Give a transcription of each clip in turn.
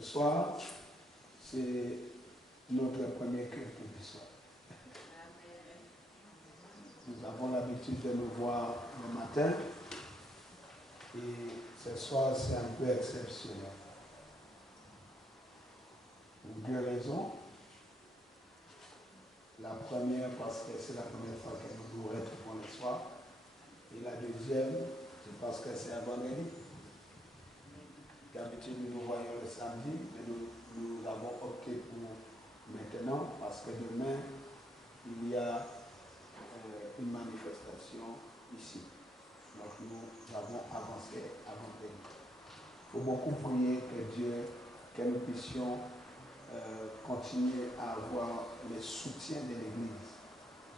Ce soir, c'est notre premier culte du soir. Nous avons l'habitude de nous voir le matin et ce soir, c'est un peu exceptionnel. Pour deux raisons. La première, parce que c'est la première fois que nous nous retrouvons le soir. Et la deuxième, c'est parce que c'est un vendredi. D'habitude, nous nous voyons le samedi, mais nous avons opté pour maintenant, parce que demain, il y a une manifestation ici. Donc nous avons avancé à vendredi. Il faut beaucoup prier que nous puissions continuer à avoir le soutien de l'Église.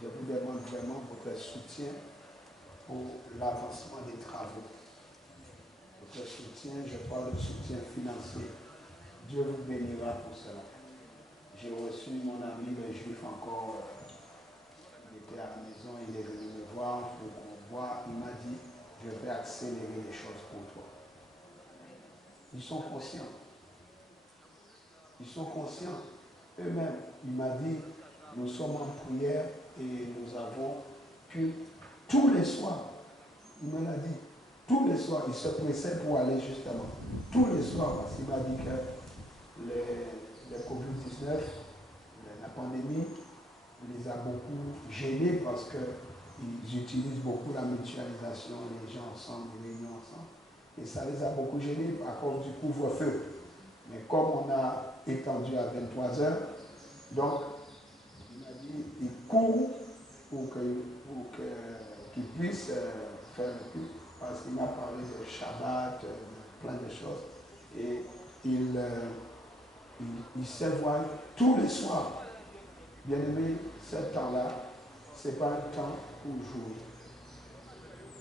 Je vous demande vraiment votre soutien pour l'avancement des travaux. Votre soutien, je parle de soutien financier. Dieu vous bénira pour cela. J'ai reçu mon ami le juif encore, il était à la maison, il est venu me voir pour qu'on voit, il m'a dit, je vais accélérer les choses pour toi. Ils sont conscients. Ils sont conscients eux-mêmes. Il m'a dit, nous sommes en prière et nous avons pu tous les soirs, il me l'a dit, tous les soirs, il se pressait pour aller justement, tous les soirs, parce qu'il m'a dit que le Covid-19, la pandémie, les a beaucoup gênés parce qu'ils utilisent beaucoup la mutualisation, les gens ensemble, les réunions ensemble, et ça les a beaucoup gênés à cause du couvre-feu. Mais comme on a étendu à 23 heures, donc il m'a dit, il court pour qu'il puisse faire le culte, parce qu'il m'a parlé de Shabbat, de plein de choses, et il se voit tous les soirs. Bien aimé, ce temps-là, ce n'est pas un temps pour jouer.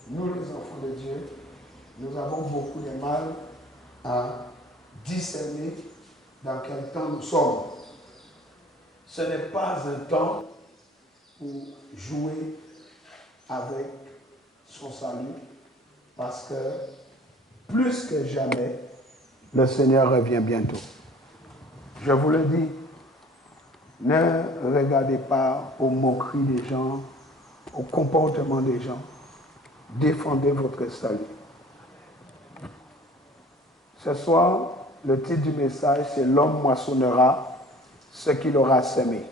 Nous, les enfants de Dieu, nous avons beaucoup de mal à discerner dans quel temps nous sommes. Ce n'est pas un temps pour jouer avec son salut, parce que plus que jamais, le Seigneur revient bientôt. Je vous le dis, ne regardez pas aux moqueries des gens, au comportement des gens. Défendez votre salut. Ce soir, le titre du message, c'est « L'homme moissonnera ce qu'il aura semé ».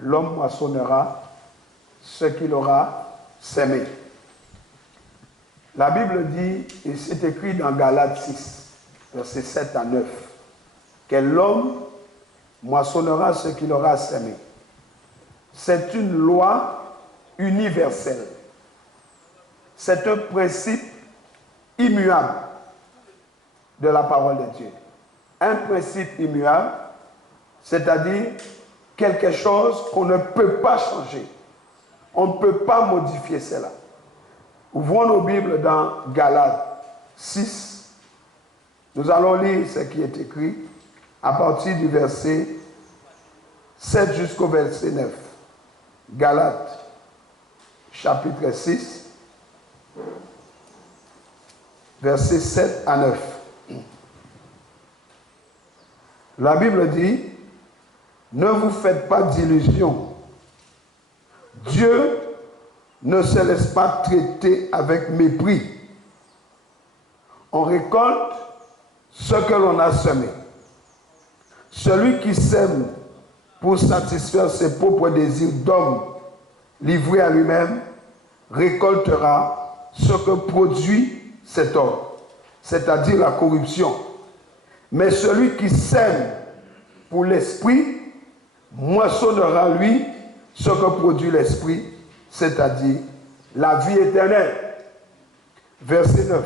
L'homme moissonnera ce qu'il aura semé. La Bible dit, et c'est écrit dans Galates 6, versets 7 à 9, que l'homme moissonnera ce qu'il aura semé. C'est une loi universelle. C'est un principe immuable de la parole de Dieu. Un principe immuable, c'est-à-dire quelque chose qu'on ne peut pas changer. On ne peut pas modifier cela. Ouvrons nos Bibles dans Galates 6. Nous allons lire ce qui est écrit à partir du verset 7 jusqu'au verset 9. Galates, chapitre 6, versets 7 à 9. La Bible dit, ne vous faites pas d'illusions. Dieu ne se laisse pas traiter avec mépris. On récolte ce que l'on a semé. Celui qui sème pour satisfaire ses propres désirs d'homme livré à lui-même récoltera ce que produit cet homme, c'est-à-dire la corruption. Mais celui qui sème pour l'esprit moissonnera lui ce que produit l'esprit, c'est-à-dire la vie éternelle. Verset 9.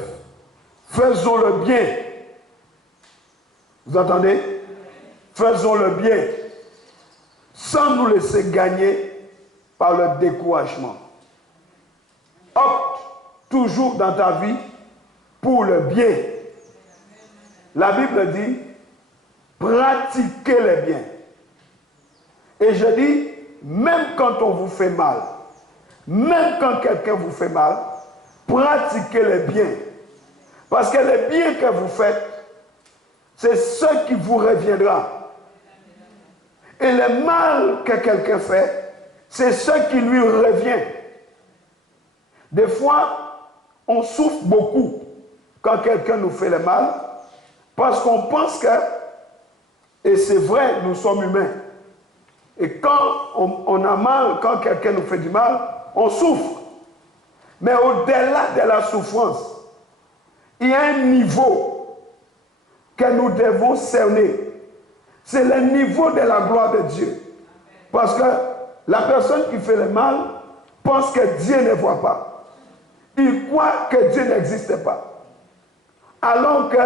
Faisons le bien. Vous entendez? Faisons le bien sans nous laisser gagner par le découragement. Opte toujours dans ta vie pour le bien. La Bible dit, pratiquez le bien. Et je dis, même quand on vous fait mal, même quand quelqu'un vous fait mal, pratiquez le bien. Parce que le bien que vous faites, c'est ce qui vous reviendra. Et le mal que quelqu'un fait, c'est ce qui lui revient. Des fois, on souffre beaucoup quand quelqu'un nous fait le mal, parce qu'on pense que, et c'est vrai, nous sommes humains, et quand on a mal, quand quelqu'un nous fait du mal, on souffre. Mais au-delà de la souffrance, il y a un niveau que nous devons cerner. C'est le niveau de la gloire de Dieu. Parce que la personne qui fait le mal pense que Dieu ne voit pas. Il croit que Dieu n'existe pas. Alors que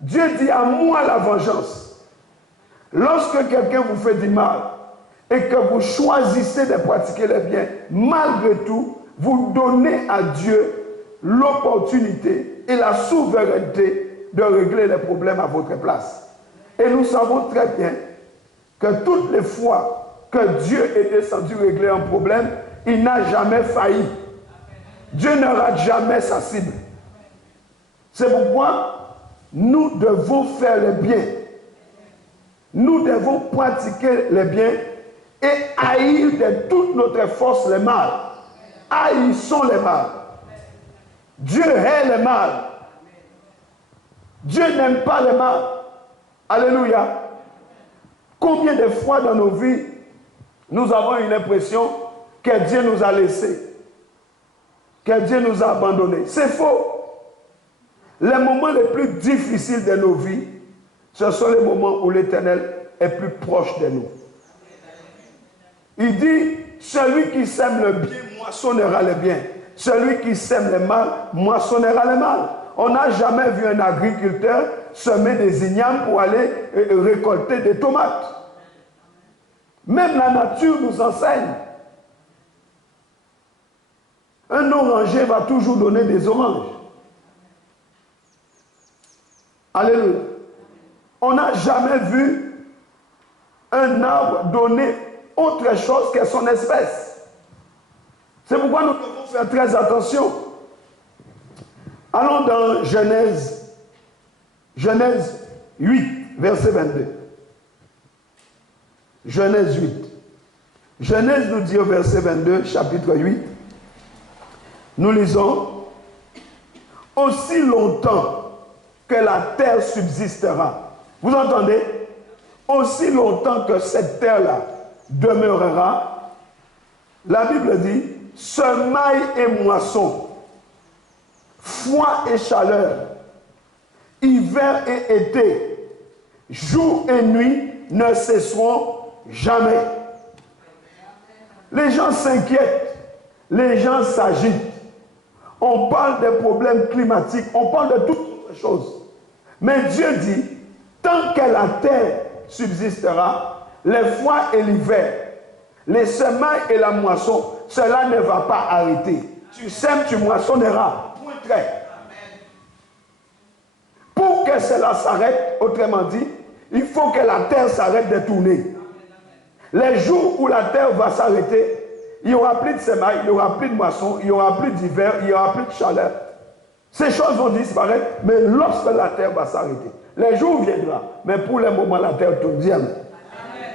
Dieu dit à moi la vengeance. Lorsque quelqu'un vous fait du mal et que vous choisissez de pratiquer le bien, malgré tout, vous donnez à Dieu l'opportunité et la souveraineté de régler les problèmes à votre place. Et nous savons très bien que toutes les fois que Dieu est descendu régler un problème, il n'a jamais failli. Dieu ne rate jamais sa cible. C'est pourquoi nous devons faire le bien. Nous devons pratiquer le bien et haïr de toute notre force le mal. Haïssons le mal. Dieu hait le mal. Dieu n'aime pas le mal. Alléluia. Combien de fois dans nos vies, nous avons une impression que Dieu nous a laissés, que Dieu nous a abandonnés. C'est faux. Les moments les plus difficiles de nos vies, ce sont les moments où l'Éternel est plus proche de nous. Il dit, celui qui sème le bien moissonnera le bien. Celui qui sème le mal moissonnera le mal. On n'a jamais vu un agriculteur semer des ignames pour aller récolter des tomates. Même la nature nous enseigne. Un oranger va toujours donner des oranges. Alléluia. On n'a jamais vu un arbre donner autre chose que son espèce. C'est pourquoi nous devons faire très attention. Allons dans Genèse 8, verset 22. Genèse 8. Genèse nous dit au verset 22, chapitre 8, nous lisons, « Aussi longtemps que la terre subsistera. » Vous entendez? Aussi longtemps que cette terre-là demeurera, la Bible dit, semaille et moisson, froid et chaleur, hiver et été, jour et nuit ne cesseront jamais. Les gens s'inquiètent, les gens s'agitent. On parle des problèmes climatiques, on parle de toutes choses. Mais Dieu dit, tant que la terre subsistera, le froid et l'hiver, les semailles et la moisson, cela ne va pas arrêter. Tu sèmes, tu moissonneras. Point trait. Pour que cela s'arrête, autrement dit, il faut que la terre s'arrête de tourner. Les jours où la terre va s'arrêter, il n'y aura plus de semailles, il n'y aura plus de moisson, il n'y aura plus d'hiver, il n'y aura plus de chaleur. Ces choses vont disparaître, mais lorsque la terre va s'arrêter, les jours viendront, mais pour le moment, la terre tourne.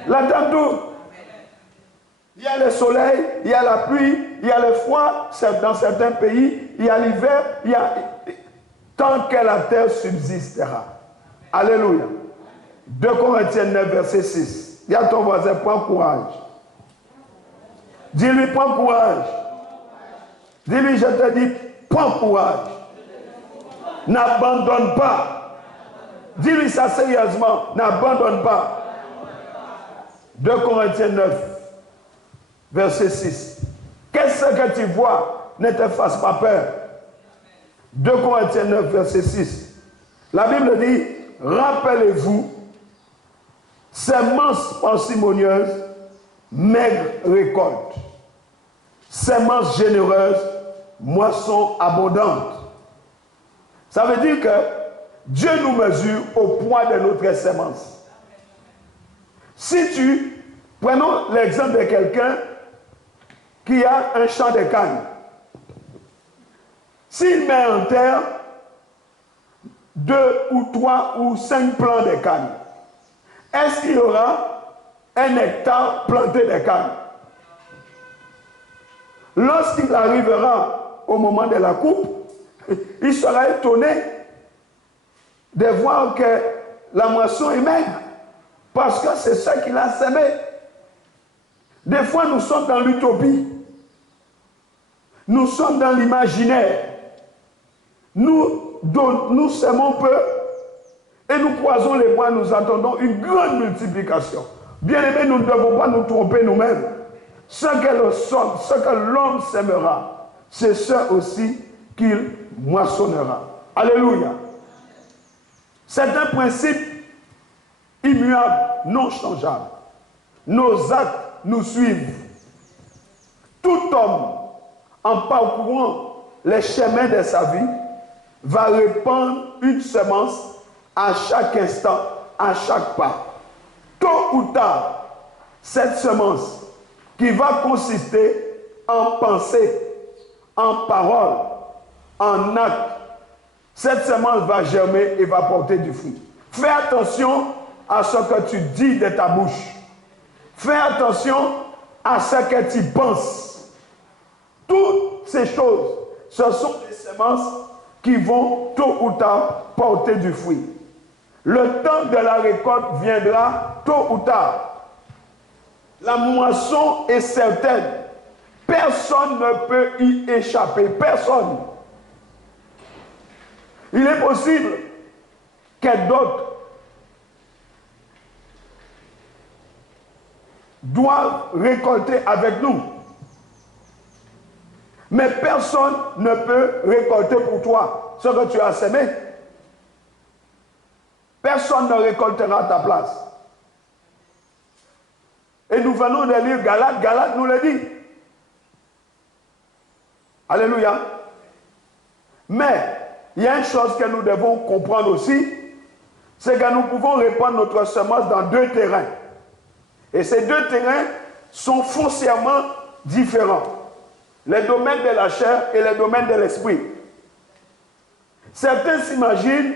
La terre tourne. Il y a le soleil, il y a la pluie, il y a le froid, dans certains pays, il y a l'hiver, il y a... Tant que la terre subsistera. Alléluia. 2 Corinthiens 9, verset 6. Il y a ton voisin, prends courage. Dis-lui, prends courage. Dis-lui, je te dis, prends courage. N'abandonne pas. Dis-lui ça sérieusement, n'abandonne pas. 2 Corinthiens 9, verset 6. Qu'est-ce que tu vois? Ne te fasse pas peur. 2 Corinthiens 9, verset 6. La Bible dit, rappelez-vous, semence parcimonieuse, maigre récolte. Semence généreuse, moisson abondante. Ça veut dire que Dieu nous mesure au poids de notre semence. Si prenons l'exemple de quelqu'un qui a un champ de canne. S'il met en terre 2 ou 3 ou 5 plants de canne, est-ce qu'il y aura un hectare planté de canne? Lorsqu'il arrivera au moment de la coupe, il sera étonné de voir que la moisson est maigre, parce que c'est ça qu'il a semé. Des fois, nous sommes dans l'utopie. Nous sommes dans l'imaginaire. Nous semons peu et nous croisons les bois, nous attendons une grande multiplication. Bien aimés, nous ne devons pas nous tromper nous-mêmes. Ce que l'homme sèmera, c'est ce aussi qu'il moissonnera. Alléluia. C'est un principe immuable, non changeable. Nos actes nous suivent. Tout homme, en parcourant les chemins de sa vie, va répandre une semence à chaque instant, à chaque pas. Tôt ou tard, cette semence qui va consister en pensée, en parole, en acte, cette semence va germer et va porter du fruit. Fais attention à ce que tu dis de ta bouche. Fais attention à ce que tu penses. Toutes ces choses, ce sont des semences qui vont tôt ou tard porter du fruit. Le temps de la récolte viendra tôt ou tard. La moisson est certaine. Personne ne peut y échapper. Personne. Il est possible que d'autres doivent récolter avec nous. Mais personne ne peut récolter pour toi ce que tu as semé. Personne ne récoltera à ta place. Et nous venons de lire Galates, Galates nous le dit. Alléluia. Mais il y a une chose que nous devons comprendre aussi, c'est que nous pouvons répandre notre semence dans 2 terrains. Et ces 2 terrains sont foncièrement différents. Les domaines de la chair et les domaines de l'esprit. Certains s'imaginent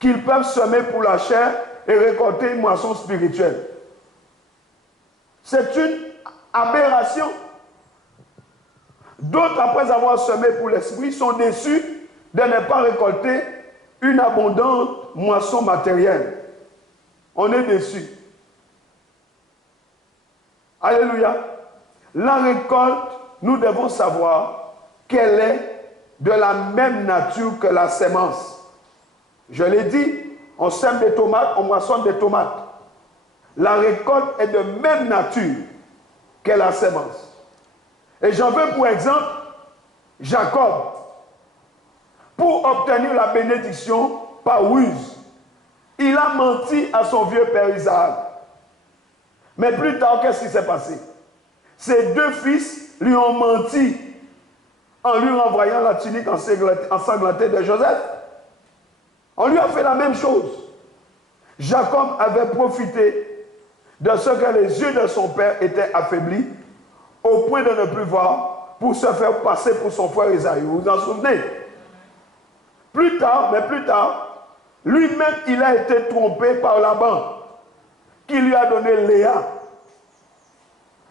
qu'ils peuvent semer pour la chair et récolter une moisson spirituelle. C'est une aberration. D'autres, après avoir semé pour l'esprit, sont déçus de ne pas récolter une abondante moisson matérielle. On est déçus. Alléluia. La récolte, nous devons savoir qu'elle est de la même nature que la semence. Je l'ai dit, on sème des tomates, on moissonne des tomates. La récolte est de même nature que la semence. Et j'en veux pour exemple Jacob. Pour obtenir la bénédiction par ruse, il a menti à son vieux père Isaac. Mais plus tard, qu'est-ce qui s'est passé? Ses 2 fils lui ont menti en lui renvoyant la tunique ensanglantée de Joseph. On lui a fait la même chose. Jacob avait profité de ce que les yeux de son père étaient affaiblis au point de ne plus voir pour se faire passer pour son frère Isaïe. Vous vous en souvenez? Plus tard, lui-même, il a été trompé par Laban, qui lui a donné Léa,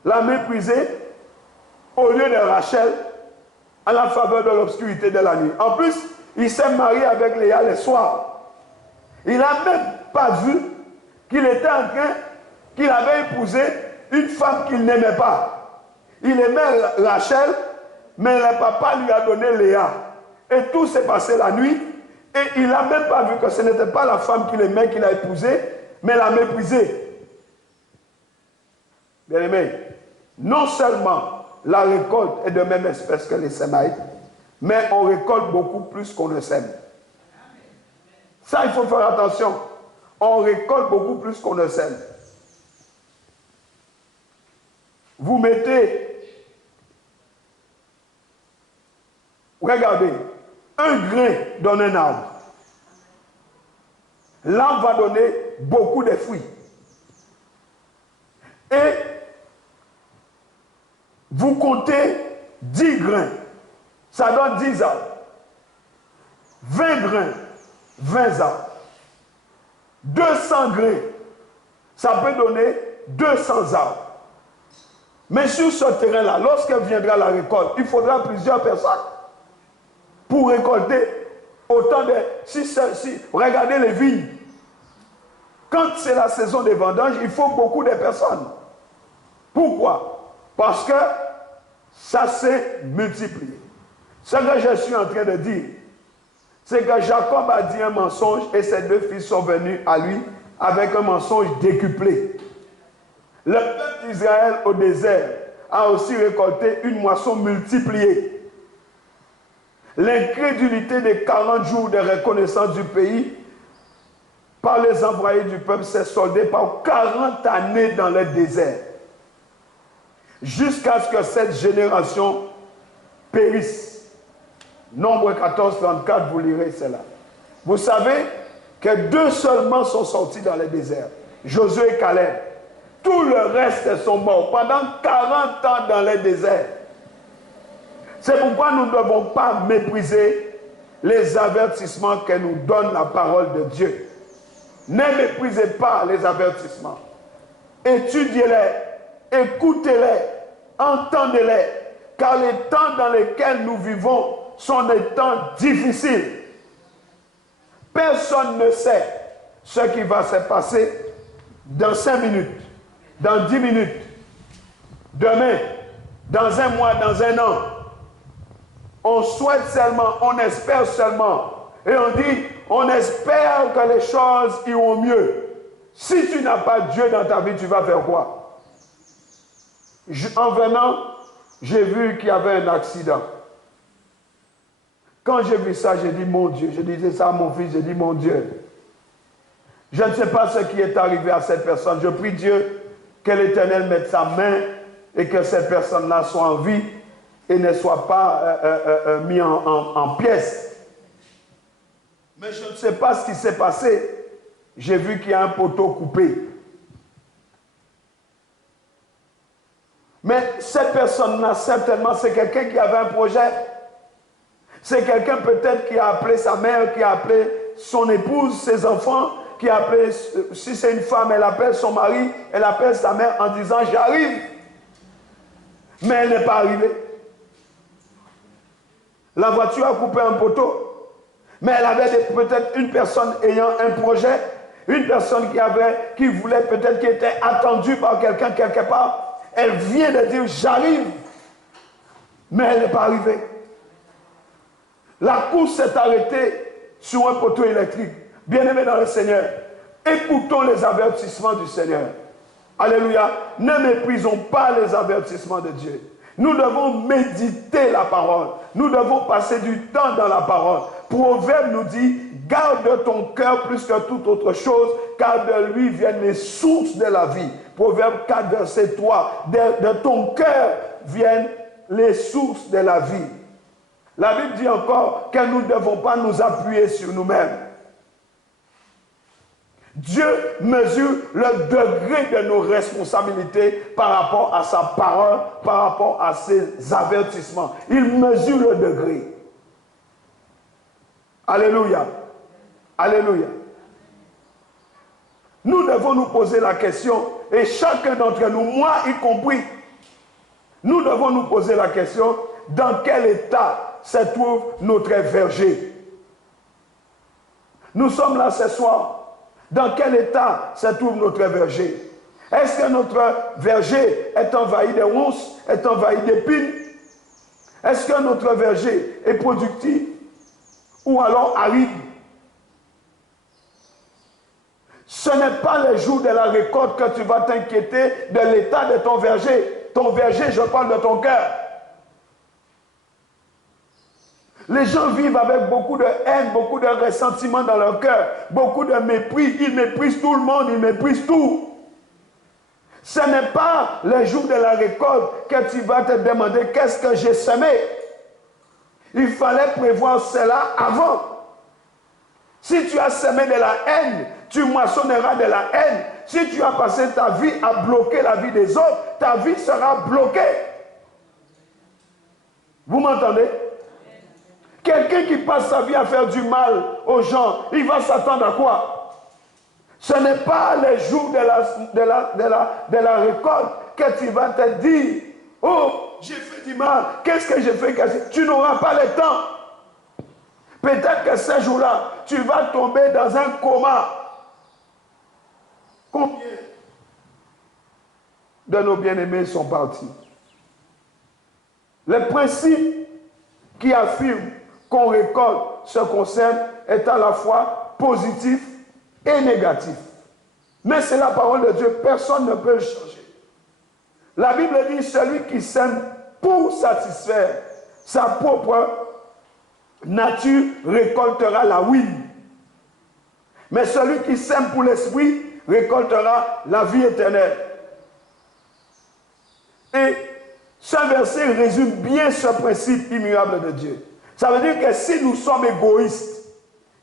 l'a méprisé au lieu de Rachel, à la faveur de l'obscurité de la nuit. En plus, il s'est marié avec Léa le soir. Il n'a même pas vu qu'il avait épousé une femme qu'il n'aimait pas. Il aimait Rachel, mais le papa lui a donné Léa. Et tout s'est passé la nuit. Et il n'a même pas vu que ce n'était pas la femme qu'il aimait qu'il a épousée, mais l'a méprisée. Bien aimé, non seulement la récolte est de même espèce que les Sémaïtes, mais on récolte beaucoup plus qu'on ne sème. Ça, il faut faire attention. On récolte beaucoup plus qu'on ne sème. Vous mettez, regardez, un grain donne un arbre. L'arbre va donner beaucoup de fruits. Et vous comptez 10 grains, ça donne 10 arbres. 20 grains, 20 arbres. 200 grains, ça peut donner 200 arbres. Mais sur ce terrain-là, lorsque viendra la récolte, il faudra plusieurs personnes pour récolter autant de... regardez les vignes. Quand c'est la saison des vendanges, il faut beaucoup de personnes. Pourquoi? Parce que ça s'est multiplié. Ce que je suis en train de dire, c'est que Jacob a dit un mensonge et ses deux fils sont venus à lui avec un mensonge décuplé. Le peuple d'Israël au désert a aussi récolté une moisson multipliée. L'incrédulité des 40 jours de reconnaissance du pays par les envoyés du peuple s'est soldée par 40 années dans le désert. Jusqu'à ce que cette génération périsse. Nombre 14, 34, vous lirez cela. Vous savez que 2 seulement sont sortis dans le désert. Josué et Caleb. Tout le reste sont morts pendant 40 ans dans le désert. C'est pourquoi nous ne devons pas mépriser les avertissements que nous donne la parole de Dieu. Ne méprisez pas les avertissements. Étudiez-les, écoutez-les, entendez-les, car les temps dans lesquels nous vivons sont des temps difficiles. Personne ne sait ce qui va se passer dans 5 minutes, dans 10 minutes, demain, dans un mois, dans un an. On souhaite seulement, on espère seulement. Et on dit, on espère que les choses iront mieux. Si tu n'as pas Dieu dans ta vie, tu vas faire quoi? En venant, j'ai vu qu'il y avait un accident. Quand j'ai vu ça, j'ai dit, mon Dieu, je disais ça à mon fils, j'ai dit, mon Dieu, je ne sais pas ce qui est arrivé à cette personne. Je prie Dieu que l'Éternel mette sa main et que cette personne-là soit en vie et ne soit pas mis en pièces. Mais je ne sais pas ce qui s'est passé. J'ai vu qu'il y a un poteau coupé. Mais cette personne-là, certainement, c'est quelqu'un qui avait un projet. C'est quelqu'un peut-être qui a appelé sa mère, qui a appelé son épouse, ses enfants, qui a appelé, si c'est une femme, elle appelle son mari, elle appelle sa mère en disant « j'arrive ». Mais elle n'est pas arrivée. La voiture a coupé un poteau, mais elle avait peut-être une personne ayant un projet, une personne qui voulait peut-être, qui était attendue par quelqu'un quelque part. Elle vient de dire « j'arrive », mais elle n'est pas arrivée. La course s'est arrêtée sur un poteau électrique. Bien-aimés dans le Seigneur, écoutons les avertissements du Seigneur. Alléluia. Ne méprisons pas les avertissements de Dieu. Nous devons méditer la parole. Nous devons passer du temps dans la parole. Proverbe nous dit, garde ton cœur plus que toute autre chose, car de lui viennent les sources de la vie. Proverbe 4, verset 3. De ton cœur viennent les sources de la vie. La Bible dit encore que nous ne devons pas nous appuyer sur nous-mêmes. Dieu mesure le degré de nos responsabilités par rapport à sa parole, par rapport à ses avertissements. Il mesure le degré. Alléluia. Alléluia. Nous devons nous poser la question, et chacun d'entre nous, moi y compris, nous devons nous poser la question, dans quel état se trouve notre verger? Nous sommes là ce soir. Dans quel état se trouve notre verger? Est-ce que notre verger est envahi de ronces, est envahi d'épines? Est-ce que notre verger est productif ou alors aride? Ce n'est pas le jour de la récolte que tu vas t'inquiéter de l'état de ton verger. Ton verger, je parle de ton cœur. Les gens vivent avec beaucoup de haine, beaucoup de ressentiment dans leur cœur, beaucoup de mépris. Ils méprisent tout le monde, ils méprisent tout. Ce n'est pas le jour de la récolte que tu vas te demander qu'est-ce que j'ai semé. Il fallait prévoir cela avant. Si tu as semé de la haine, tu moissonneras de la haine. Si tu as passé ta vie à bloquer la vie des autres, ta vie sera bloquée. Vous m'entendez? Quelqu'un qui passe sa vie à faire du mal aux gens, il va s'attendre à quoi? Ce n'est pas les jours de la récolte que tu vas te dire, oh, j'ai fait du mal, qu'est-ce que j'ai fait? Tu n'auras pas le temps. Peut-être que ces jours-là, tu vas tomber dans un coma. Combien de nos bien-aimés sont partis? Le principe qui affirme qu'on récolte ce qu'on sème est à la fois positif et négatif. Mais c'est la parole de Dieu, personne ne peut le changer. La Bible dit, celui qui sème pour satisfaire sa propre nature récoltera la ruine. Mais celui qui sème pour l'esprit récoltera la vie éternelle. Et ce verset résume bien ce principe immuable de Dieu. Ça veut dire que si nous sommes égoïstes,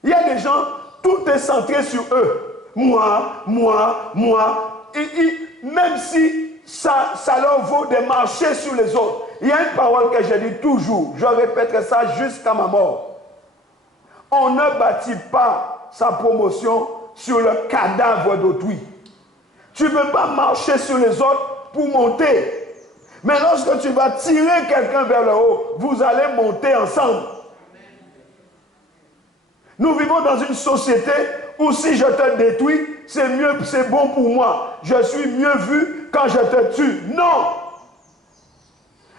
il y a des gens, tout est centré sur eux. Moi. Et même si ça leur vaut de marcher sur les autres. Il y a une parole que je dis toujours, je répéterai ça jusqu'à ma mort. On ne bâtit pas sa promotion sur le cadavre d'autrui. Tu ne peux pas marcher sur les autres pour monter. Mais lorsque tu vas tirer quelqu'un vers le haut, vous allez monter ensemble. Nous vivons dans une société où si je te détruis, c'est mieux, c'est bon pour moi. Je suis mieux vu quand je te tue. Non!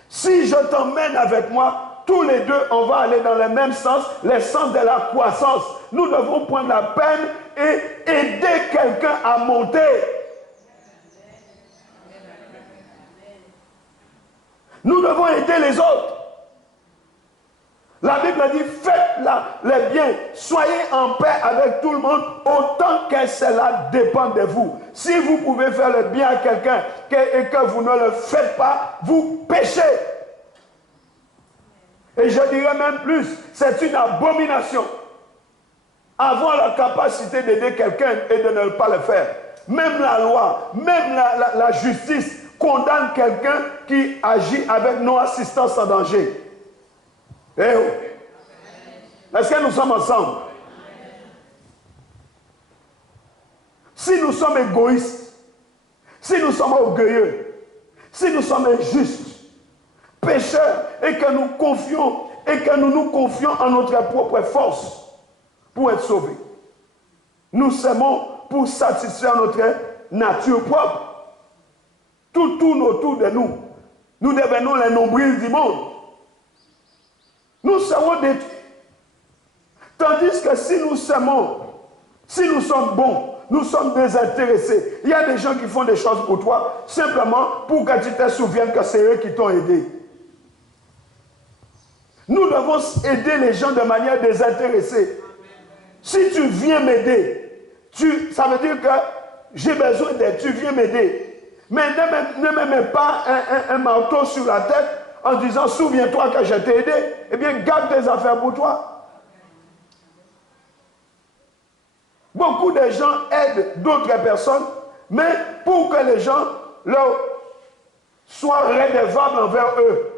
Si je t'emmène avec moi, tous les deux, on va aller dans le même sens, le sens de la croissance. Nous devons prendre la peine et aider quelqu'un à monter. Nous devons aider les autres. La Bible dit, faites les biens, soyez en paix avec tout le monde, autant que cela dépend de vous. Si vous pouvez faire le bien à quelqu'un et que vous ne le faites pas, vous péchez. Et je dirais même plus, c'est une abomination. Avoir la capacité d'aider quelqu'un et de ne pas le faire. Même la loi, même la justice condamne quelqu'un qui agit avec non-assistance en danger. Eh oh. Est-ce que nous sommes ensemble? Si nous sommes égoïstes, si nous sommes orgueilleux, si nous sommes injustes, pécheurs, et que nous nous confions en notre propre force pour être sauvés, nous semons pour satisfaire notre nature propre. Tout tourne autour de nous. Nous devenons les nombrils du monde. Nous serons détruits. Tandis que si nous semons, si nous sommes bons, nous sommes désintéressés. Il y a des gens qui font des choses pour toi simplement pour que tu te souviennes que c'est eux qui t'ont aidé. Nous devons aider les gens de manière désintéressée. Si tu viens m'aider, ça veut dire que j'ai besoin d'aide, tu viens m'aider. Mais ne me mets pas un marteau sur la tête en disant, souviens-toi que je t'ai aidé. Eh bien, garde tes affaires pour toi. Beaucoup de gens aident d'autres personnes, mais pour que les gens soient redevables envers eux.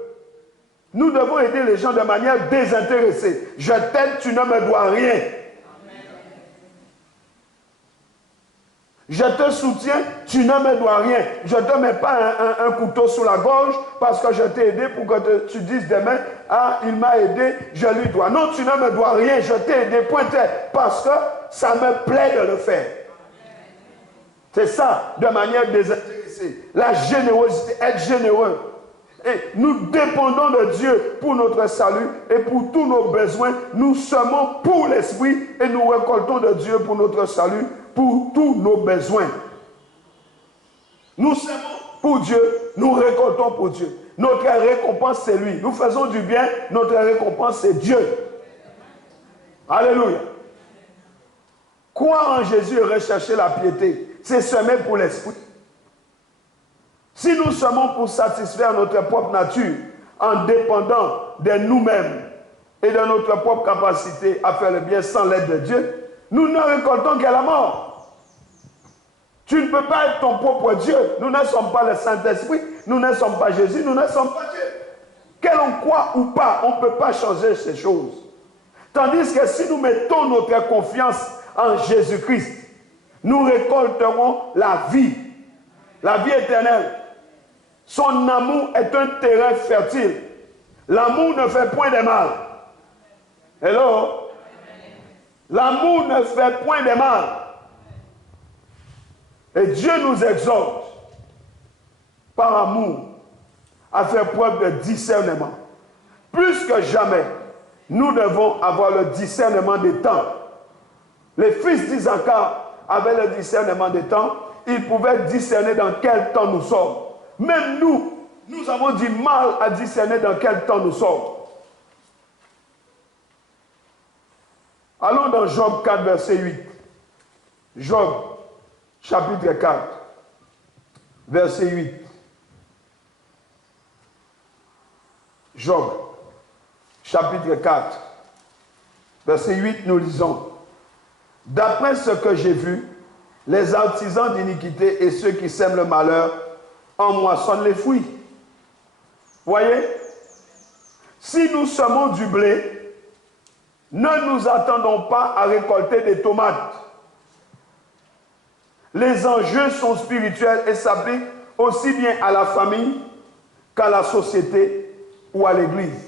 Nous devons aider les gens de manière désintéressée. Je t'aide, tu ne me dois rien. Je te soutiens, tu ne me dois rien. Je ne te mets pas un couteau sous la gorge parce que je t'ai aidé pour que tu dises demain, ah, il m'a aidé, je lui dois. Non, tu ne me dois rien, je t'ai aidé, point parce que ça me plaît de le faire. C'est ça, de manière désintéressée. La générosité, être généreux. Et nous dépendons de Dieu pour notre salut et pour tous nos besoins. Nous semons pour l'esprit et nous récoltons de Dieu pour notre salut, pour tous nos besoins. Nous semons pour Dieu, nous récoltons pour Dieu. Notre récompense, c'est lui. Nous faisons du bien, notre récompense, c'est Dieu. Alléluia. Croire en Jésus et rechercher la piété, c'est semer pour l'esprit. Si nous semons pour satisfaire notre propre nature, en dépendant de nous-mêmes et de notre propre capacité à faire le bien sans l'aide de Dieu, nous ne récoltons que la mort. Tu ne peux pas être ton propre Dieu. Nous ne sommes pas le Saint-Esprit, nous ne sommes pas Jésus, nous ne sommes pas Dieu. Qu'elle en croit ou pas, on ne peut pas changer ces choses. Tandis que si nous mettons notre confiance en Jésus-Christ, nous récolterons la vie éternelle. Son amour est un terrain fertile. L'amour ne fait point de mal. Hello? L'amour ne fait point de mal. Et Dieu nous exhorte, par amour, à faire preuve de discernement. Plus que jamais, nous devons avoir le discernement des temps. Les fils d'Isaacar avaient le discernement des temps. Ils pouvaient discerner dans quel temps nous sommes. Même nous avons du mal à discerner dans quel temps nous sommes. Allons dans Job 4, verset 8. Job, chapitre 4, verset 8. Job, chapitre 4, verset 8, nous lisons. D'après ce que j'ai vu, les artisans d'iniquité et ceux qui sèment le malheur en moissonnent les fruits. Voyez? Si nous semons du blé, ne nous attendons pas à récolter des tomates. Les enjeux sont spirituels et s'appliquent aussi bien à la famille qu'à la société ou à l'Église.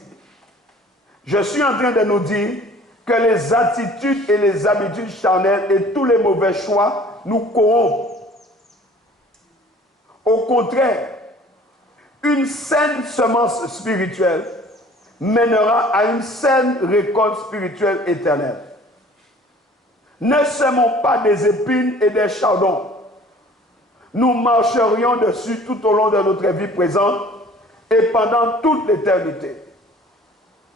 Je suis en train de nous dire que les attitudes et les habitudes charnelles et tous les mauvais choix nous corrompent. Au contraire, une saine semence spirituelle mènera à une saine récolte spirituelle éternelle. Ne semons pas des épines et des chardons. Nous marcherions dessus tout au long de notre vie présente et pendant toute l'éternité.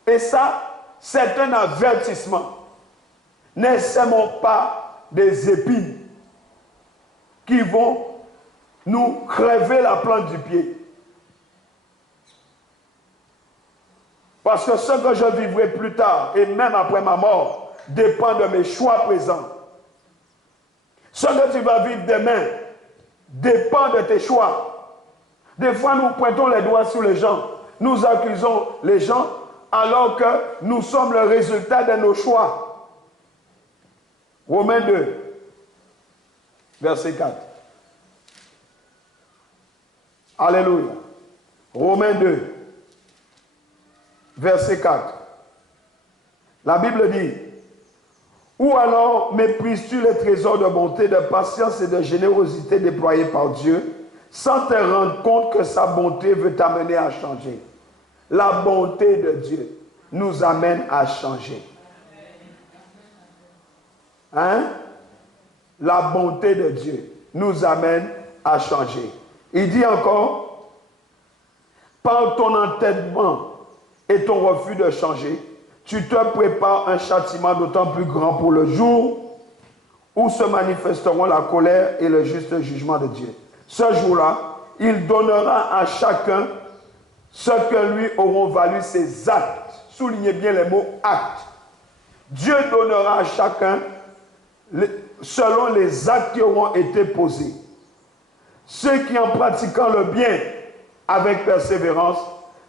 Et ça, c'est un avertissement. Ne semons pas des épines qui vont nous crever la plante du pied. Parce que ce que je vivrai plus tard, et même après ma mort, dépend de mes choix présents. Ce que tu vas vivre demain dépend de tes choix. Des fois, nous pointons les doigts sur les gens. Nous accusons les gens alors que nous sommes le résultat de nos choix. Romains 2, verset 4. Alléluia. Romains 2, verset 4. La Bible dit, « Ou alors méprises-tu les trésors de bonté, de patience et de générosité déployés par Dieu, sans te rendre compte que sa bonté veut t'amener à changer. » La bonté de Dieu nous amène à changer. Hein? La bonté de Dieu nous amène à changer. Il dit encore, par ton entêtement et ton refus de changer, tu te prépares un châtiment d'autant plus grand pour le jour où se manifesteront la colère et le juste jugement de Dieu. Ce jour-là, il donnera à chacun ce que lui auront valu ses actes. Soulignez bien les mots actes. Dieu donnera à chacun selon les actes qui auront été posés. Ceux qui, en pratiquant le bien avec persévérance,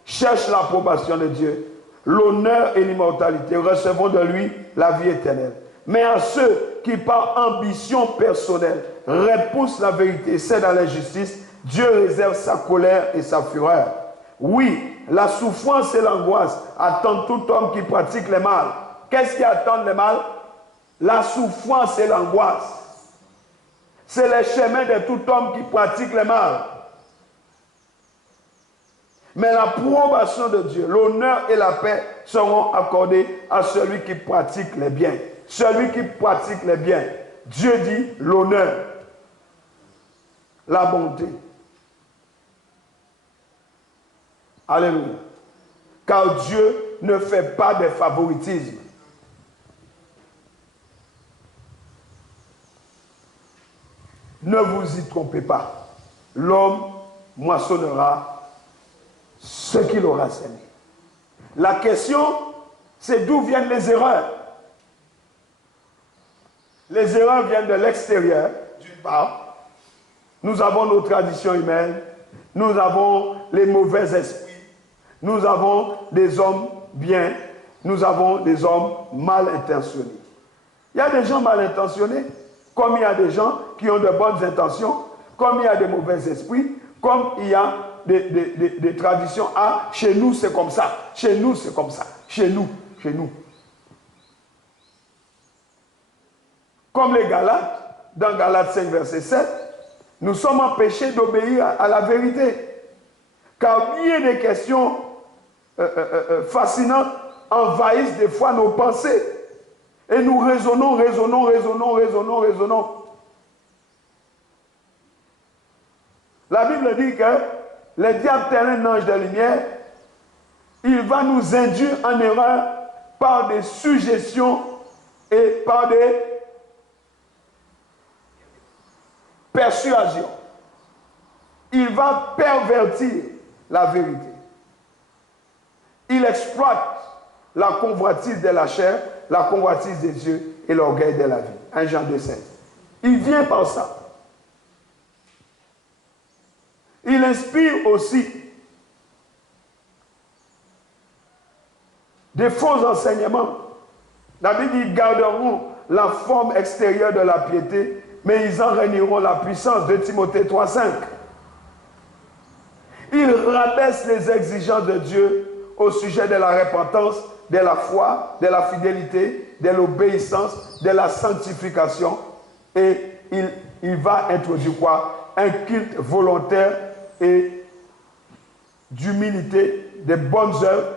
cherchent l'approbation de Dieu, l'honneur et l'immortalité, recevront de lui la vie éternelle. Mais à ceux qui, par ambition personnelle, repoussent la vérité et cèdent à l'injustice, Dieu réserve sa colère et sa fureur. Oui, la souffrance et l'angoisse attendent tout homme qui pratique le mal. Qu'est-ce qui attend le mal? La souffrance et l'angoisse. C'est le chemin de tout homme qui pratique le mal. Mais l'approbation de Dieu, l'honneur et la paix seront accordés à celui qui pratique les biens. Celui qui pratique les biens. Dieu dit l'honneur, la bonté. Alléluia. Car Dieu ne fait pas de favoritisme. Ne vous y trompez pas. L'homme moissonnera ce qu'il aura semé. La question, c'est d'où viennent les erreurs. Les erreurs viennent de l'extérieur, d'une part. Nous avons nos traditions humaines, nous avons les mauvais esprits, nous avons des hommes bien, nous avons des hommes mal intentionnés. Il y a des gens mal intentionnés, comme il y a des gens qui ont de bonnes intentions, comme il y a des mauvais esprits, comme il y a des traditions. Ah, chez nous c'est comme ça, chez nous c'est comme ça, chez nous. Comme les Galates, dans Galates 5, verset 7, nous sommes empêchés d'obéir à la vérité. Car bien des questions fascinantes envahissent des fois nos pensées. Et nous raisonnons. La Bible dit que le diable tel un ange de lumière, il va nous induire en erreur par des suggestions et par des persuasions. Il va pervertir la vérité. Il exploite la convoitise de la chair, la convoitise des yeux et l'orgueil de la vie. 1 Jean 2,16. Il vient par ça. Il inspire aussi des faux enseignements. La Bible dit, ils garderont la forme extérieure de la piété, mais ils en renieront la puissance. De Timothée 3,5. Ils rabaissent les exigences de Dieu au sujet de la repentance, de la foi, de la fidélité, de l'obéissance, de la sanctification. Et il va introduire quoi? Un culte volontaire et d'humilité, des bonnes œuvres,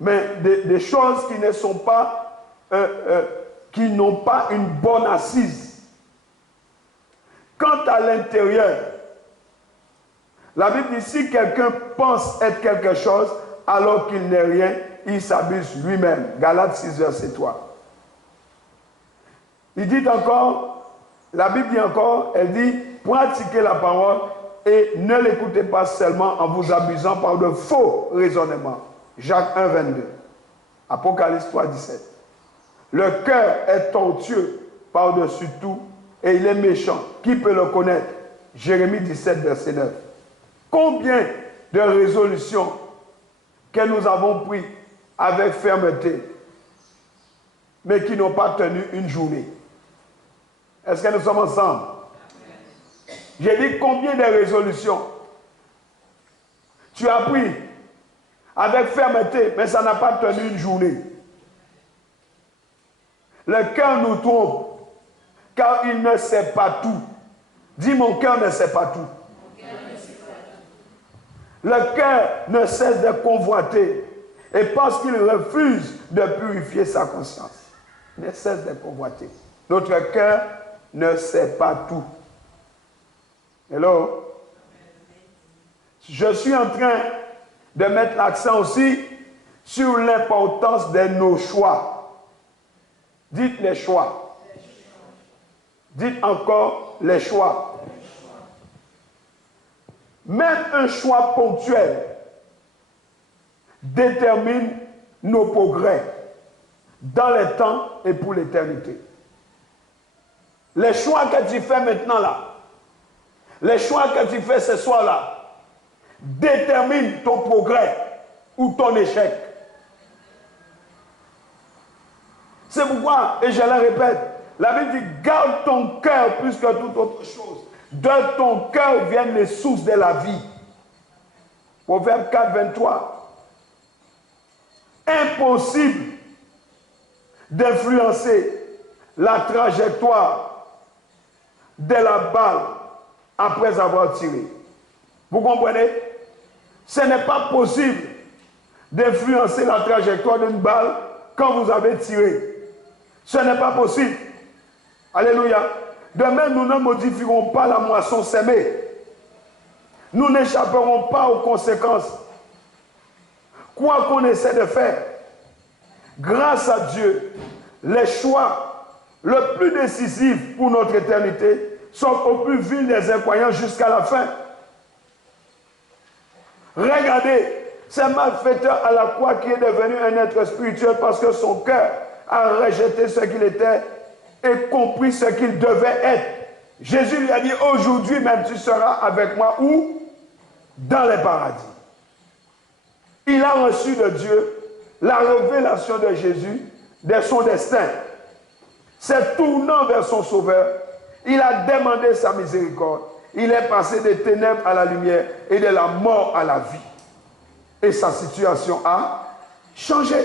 mais des choses qui ne sont pas, qui n'ont pas une bonne assise. Quant à l'intérieur, la Bible dit, si quelqu'un pense être quelque chose alors qu'il n'est rien, il s'abuse lui-même. Galates 6, verset 3. Il dit encore, la Bible dit encore, elle dit, pratiquez la parole et ne l'écoutez pas seulement en vous abusant par de faux raisonnements. Jacques 1, 22. Apocalypse 3, 17. Le cœur est tortueux par-dessus tout et il est méchant. Qui peut le connaître? Jérémie 17, verset 9. Combien de résolutions que nous avons prises avec fermeté, mais qui n'ont pas tenu une journée? Est-ce que nous sommes ensemble? J'ai dit combien de résolutions tu as pris avec fermeté, mais ça n'a pas tenu une journée. Le cœur nous trompe, car il ne sait pas tout. Dis, mon cœur ne sait pas tout. Le cœur ne cesse de convoiter, et parce qu'il refuse de purifier sa conscience, il ne cesse de convoiter. Notre cœur ne sait pas tout. Hello? Je suis en train de mettre l'accent aussi sur l'importance de nos choix. Dites les choix. Dites encore les choix. Même un choix ponctuel détermine nos progrès dans le temps et pour l'éternité. Les choix que tu fais maintenant là, les choix que tu fais ce soir-là, déterminent ton progrès ou ton échec. C'est pourquoi, et je le répète, la Bible dit, garde ton cœur plus que toute autre chose. De ton cœur viennent les sources de la vie. Proverbe 4, 23. Impossible d'influencer la trajectoire de la balle après avoir tiré. Vous comprenez? Ce n'est pas possible d'influencer la trajectoire d'une balle quand vous avez tiré. Ce n'est pas possible. Alléluia. Demain, nous ne modifierons pas la moisson semée. Nous n'échapperons pas aux conséquences. Quoi qu'on essaie de faire, grâce à Dieu, les choix le plus décisifs pour notre éternité sont au plus vil des incroyants jusqu'à la fin. Regardez, ce malfaiteur à la croix qui est devenu un être spirituel parce que son cœur a rejeté ce qu'il était et compris ce qu'il devait être. Jésus lui a dit, aujourd'hui même tu seras avec moi où? Dans les paradis. Il a reçu de Dieu la révélation de Jésus, de son destin. Se tournant vers son Sauveur, il a demandé sa miséricorde. Il est passé des ténèbres à la lumière et de la mort à la vie. Et sa situation a changé.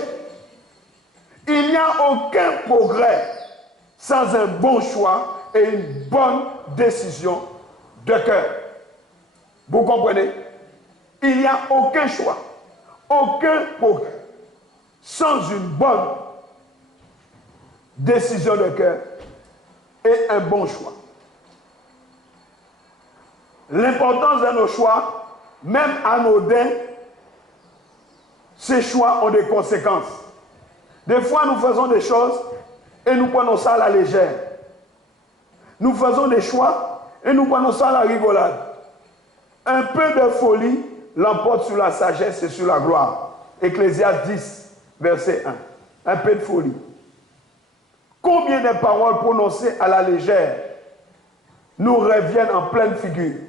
Il n'y a aucun progrès sans un bon choix et une bonne décision de cœur. Vous comprenez? Il n'y a aucun choix, aucun progrès sans une bonne décision de cœur et un bon choix. L'importance de nos choix, même anodins, ces choix ont des conséquences. Des fois, nous faisons des choses et nous prenons ça à la légère. Nous faisons des choix et nous prenons ça à la rigolade. Un peu de folie l'emporte sur la sagesse et sur la gloire. Ecclésiaste 10, verset 1. Un peu de folie. Combien de paroles prononcées à la légère nous reviennent en pleine figure?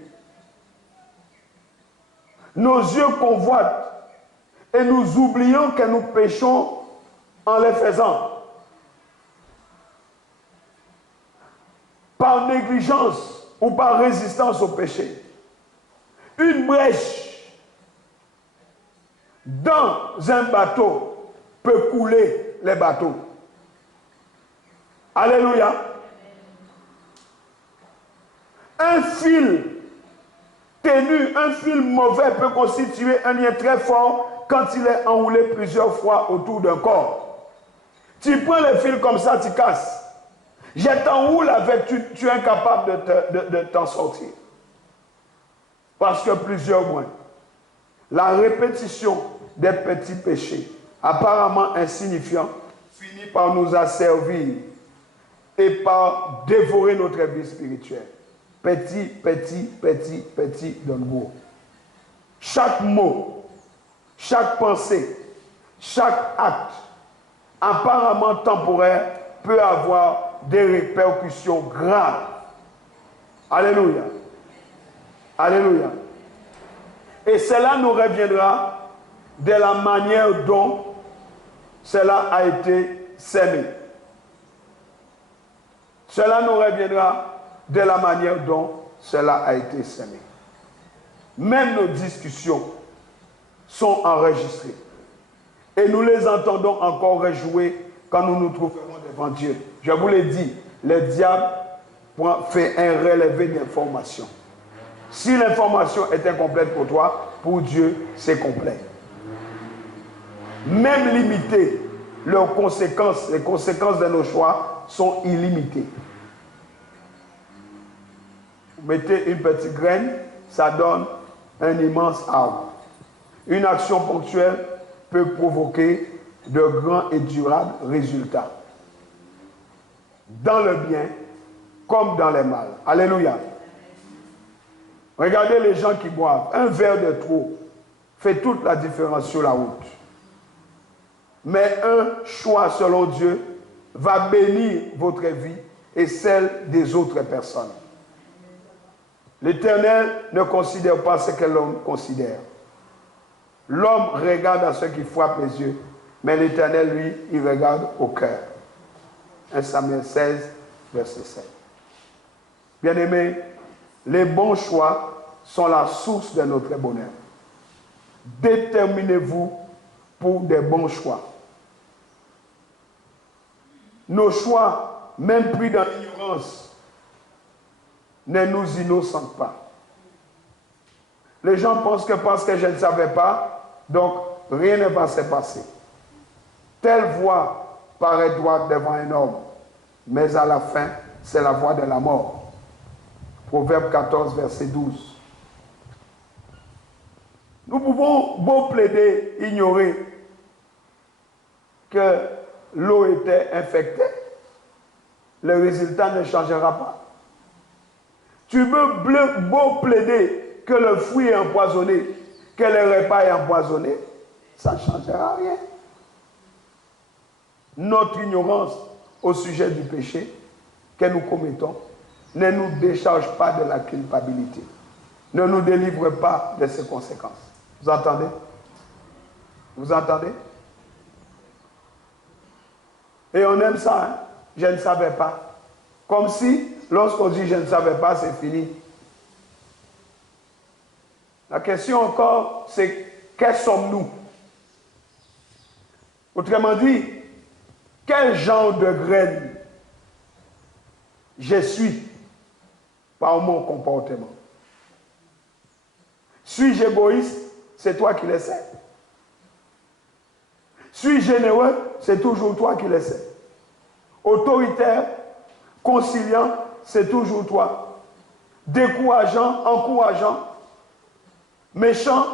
Nos yeux convoitent et nous oublions que nous péchons en les faisant. Par négligence ou par résistance au péché. Une brèche dans un bateau peut couler les bateaux. Alléluia. Un fil tenu, un fil mauvais peut constituer un lien très fort quand il est enroulé plusieurs fois autour d'un corps. Tu prends le fil comme ça, tu casses. Je t'enroule avec, tu es incapable de t'en sortir. Parce que plusieurs mois. La répétition des petits péchés, apparemment insignifiants, finit par nous asservir et par dévorer notre vie spirituelle. Petit, petit, petit, petit d'un gros. Chaque mot, chaque pensée, chaque acte, apparemment temporaire, peut avoir des répercussions graves. Alléluia. Alléluia. Et cela nous reviendra de la manière dont cela a été sémé. Cela nous reviendra de la manière dont cela a été sémé. Même nos discussions sont enregistrées. Et nous les entendons encore rejouer quand nous nous trouverons devant Dieu. Je vous l'ai dit, le diable fait un relevé d'informations. Si l'information est incomplète pour toi, pour Dieu, c'est complet. Même limité, les conséquences de nos choix sont illimitées. Vous mettez une petite graine, ça donne un immense arbre. Une action ponctuelle peut provoquer de grands et durables résultats. Dans le bien comme dans le mal. Alléluia. Regardez les gens qui boivent. Un verre de trop fait toute la différence sur la route. Mais un choix selon Dieu va bénir votre vie et celle des autres personnes. L'Éternel ne considère pas ce que l'homme considère. L'homme regarde à ce qui frappe les yeux, mais l'Éternel, lui, il regarde au cœur. 1 Samuel 16, verset 7. Bien-aimés, les bons choix sont la source de notre bonheur. Déterminez-vous pour des bons choix. Nos choix, même pris dans l'ignorance, ne nous innocentent pas. Les gens pensent que parce que je ne savais pas, donc rien ne va se passer. Telle voie paraît droite devant un homme, mais à la fin, c'est la voie de la mort. Proverbe 14, verset 12. Nous pouvons beau plaider, ignorer que l'eau était infectée, le résultat ne changera pas. Tu veux beau plaider que le fruit est empoisonné, que le repas est empoisonné, ça ne changera rien. Notre ignorance au sujet du péché que nous commettons ne nous décharge pas de la culpabilité, ne nous délivre pas de ses conséquences. Vous entendez? Vous entendez? Et on aime ça, hein? Je ne savais pas. Comme si, lorsqu'on dit je ne savais pas, c'est fini. La question encore, c'est quels sommes-nous? Autrement dit, quel genre de graine je suis par mon comportement? Suis-je égoïste? C'est toi qui le sais. Suis-je généreux? C'est toujours toi qui le sais. Autoritaire, conciliant, c'est toujours toi. Décourageant, encourageant, méchant,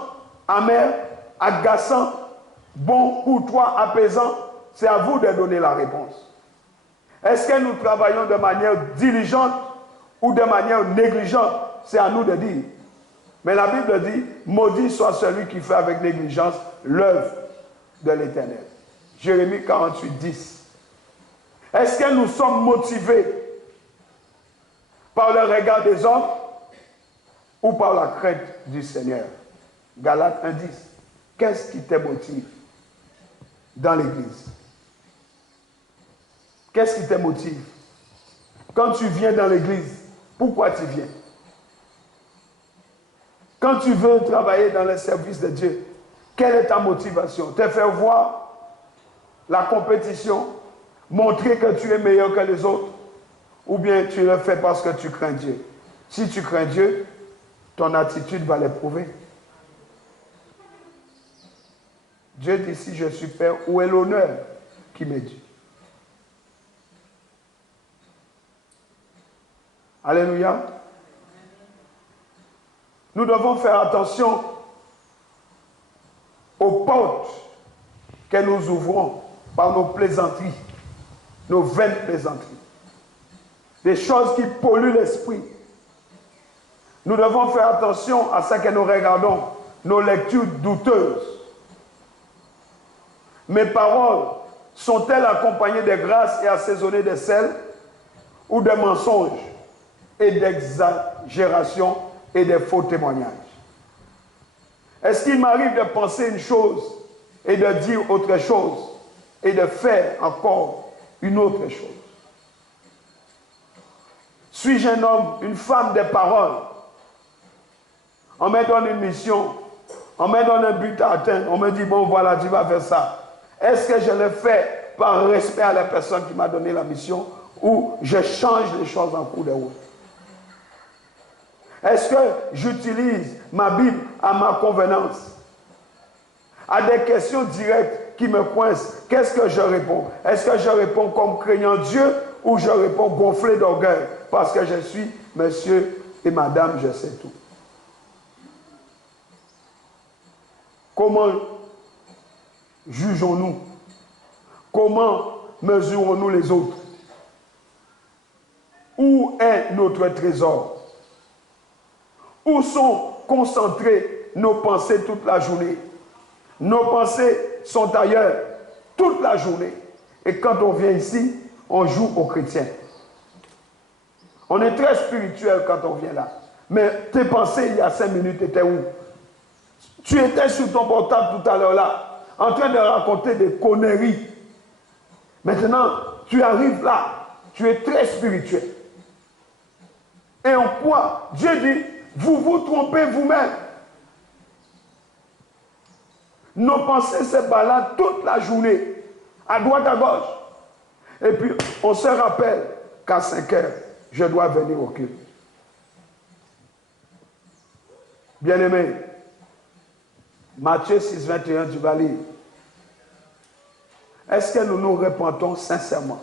amer, agaçant, bon, courtois, apaisant, c'est à vous de donner la réponse. Est-ce que nous travaillons de manière diligente ou de manière négligente? C'est à nous de dire. Mais la Bible dit, maudit soit celui qui fait avec négligence l'œuvre de l'Éternel. Jérémie 48, 10. Est-ce que nous sommes motivés par le regard des hommes ou par la crainte du Seigneur? Galates 1, 10. Qu'est-ce qui te motive dans l'église? Qu'est-ce qui te motive? Quand tu viens dans l'église, pourquoi tu viens? Quand tu veux travailler dans le service de Dieu, quelle est ta motivation? Te faire voir la compétition, montrer que tu es meilleur que les autres, ou bien tu le fais parce que tu crains Dieu? Si tu crains Dieu, ton attitude va l'éprouver. Dieu dit, si je suis Père, où est l'honneur qui m'est dû? Alléluia. Nous devons faire attention aux portes que nous ouvrons par nos plaisanteries, nos vaines plaisanteries. Des choses qui polluent l'esprit. Nous devons faire attention à ce que nous regardons, nos lectures douteuses. Mes paroles sont-elles accompagnées de grâce et assaisonnées de sel ou de mensonges et d'exagérations et de faux témoignages? Est-ce qu'il m'arrive de penser une chose et de dire autre chose et de faire encore une autre chose? Suis-je un homme, une femme de parole? On me donne une mission, on me donne un but à atteindre, on me dit, bon voilà, tu vas faire ça. Est-ce que je le fais par respect à la personne qui m'a donné la mission ou je change les choses en cours de route? Est-ce que j'utilise ma Bible à ma convenance? À des questions directes qui me coincent, qu'est-ce que je réponds? Est-ce que je réponds comme craignant Dieu ou je réponds gonflé d'orgueil parce que je suis monsieur et madame, je sais tout? Comment jugeons-nous? Comment mesurons-nous les autres? Où est notre trésor? Où sont concentrées nos pensées toute la journée? Nos pensées sont ailleurs toute la journée. Et quand on vient ici, on joue aux chrétiens. On est très spirituel quand on vient là. Mais tes pensées, il y a 5 minutes, étaient où? Tu étais sur ton portable tout à l'heure là, en train de raconter des conneries. Maintenant, tu arrives là, tu es très spirituel. Et en quoi? Dieu dit, vous vous trompez vous-même. Nos pensées se baladent toute la journée, à droite, à gauche. Et puis, on se rappelle qu'à 5 heures, je dois venir au culte. Bien-aimé, Matthieu 6, 21, tu vas lire. Est-ce que nous nous repentons sincèrement?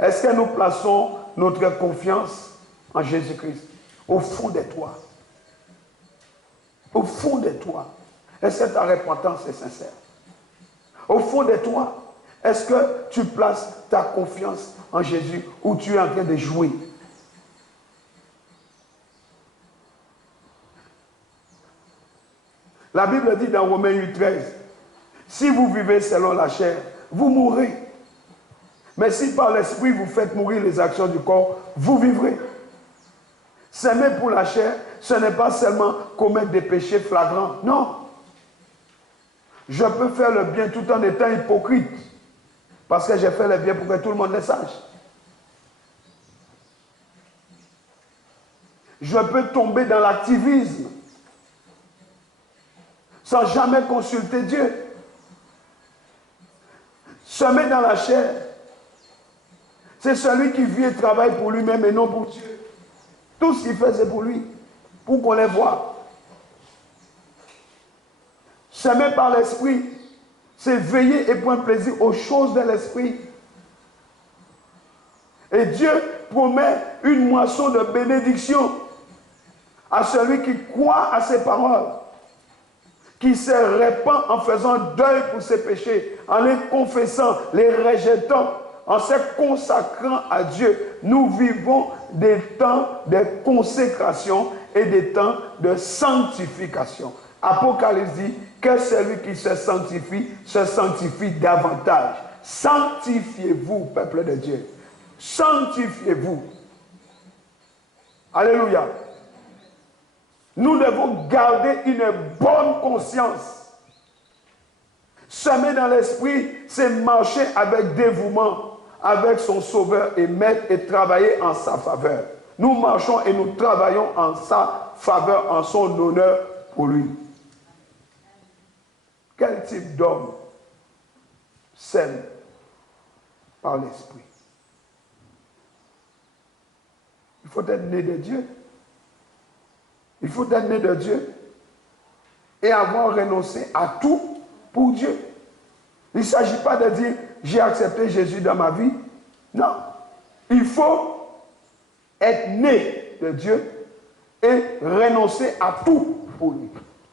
Est-ce que nous plaçons notre confiance en Jésus-Christ au fond de toi? Au fond de toi, est-ce que ta repentance est sincère? Au fond de toi, est-ce que tu places ta confiance en Jésus ou tu es en train de jouer? La Bible dit dans Romains 8, 13, si vous vivez selon la chair, vous mourrez. Mais si par l'esprit vous faites mourir les actions du corps, vous vivrez. S'aimer pour la chair, ce n'est pas seulement commettre des péchés flagrants. Non. Je peux faire le bien tout en étant hypocrite. Parce que j'ai fait le bien pour que tout le monde le sache. Je peux tomber dans l'activisme sans jamais consulter Dieu. Semer dans la chair, c'est celui qui vit et travaille pour lui-même et non pour Dieu. Tout ce qu'il fait, c'est pour lui, pour qu'on les voie. Semer par l'esprit, c'est veiller et prendre plaisir aux choses de l'esprit. Et Dieu promet une moisson de bénédiction à celui qui croit à ses paroles, qui se répand en faisant deuil pour ses péchés, en les confessant, les rejetant, en se consacrant à Dieu. Nous vivons des temps de consécration et des temps de sanctification. Apocalypse dit que celui qui se sanctifie davantage. Sanctifiez-vous, peuple de Dieu. Sanctifiez-vous. Alléluia. Nous devons garder une bonne conscience. Semer dans l'esprit, c'est marcher avec dévouement, avec son sauveur et maître et travailler en sa faveur. Nous marchons et nous travaillons en sa faveur, en son honneur pour lui. Quel type d'homme sème par l'esprit? Il faut être né de Dieu. Il faut être né de Dieu et avoir renoncé à tout pour Dieu. Il ne s'agit pas de dire j'ai accepté Jésus dans ma vie. Non. Il faut être né de Dieu et renoncer à tout pour lui.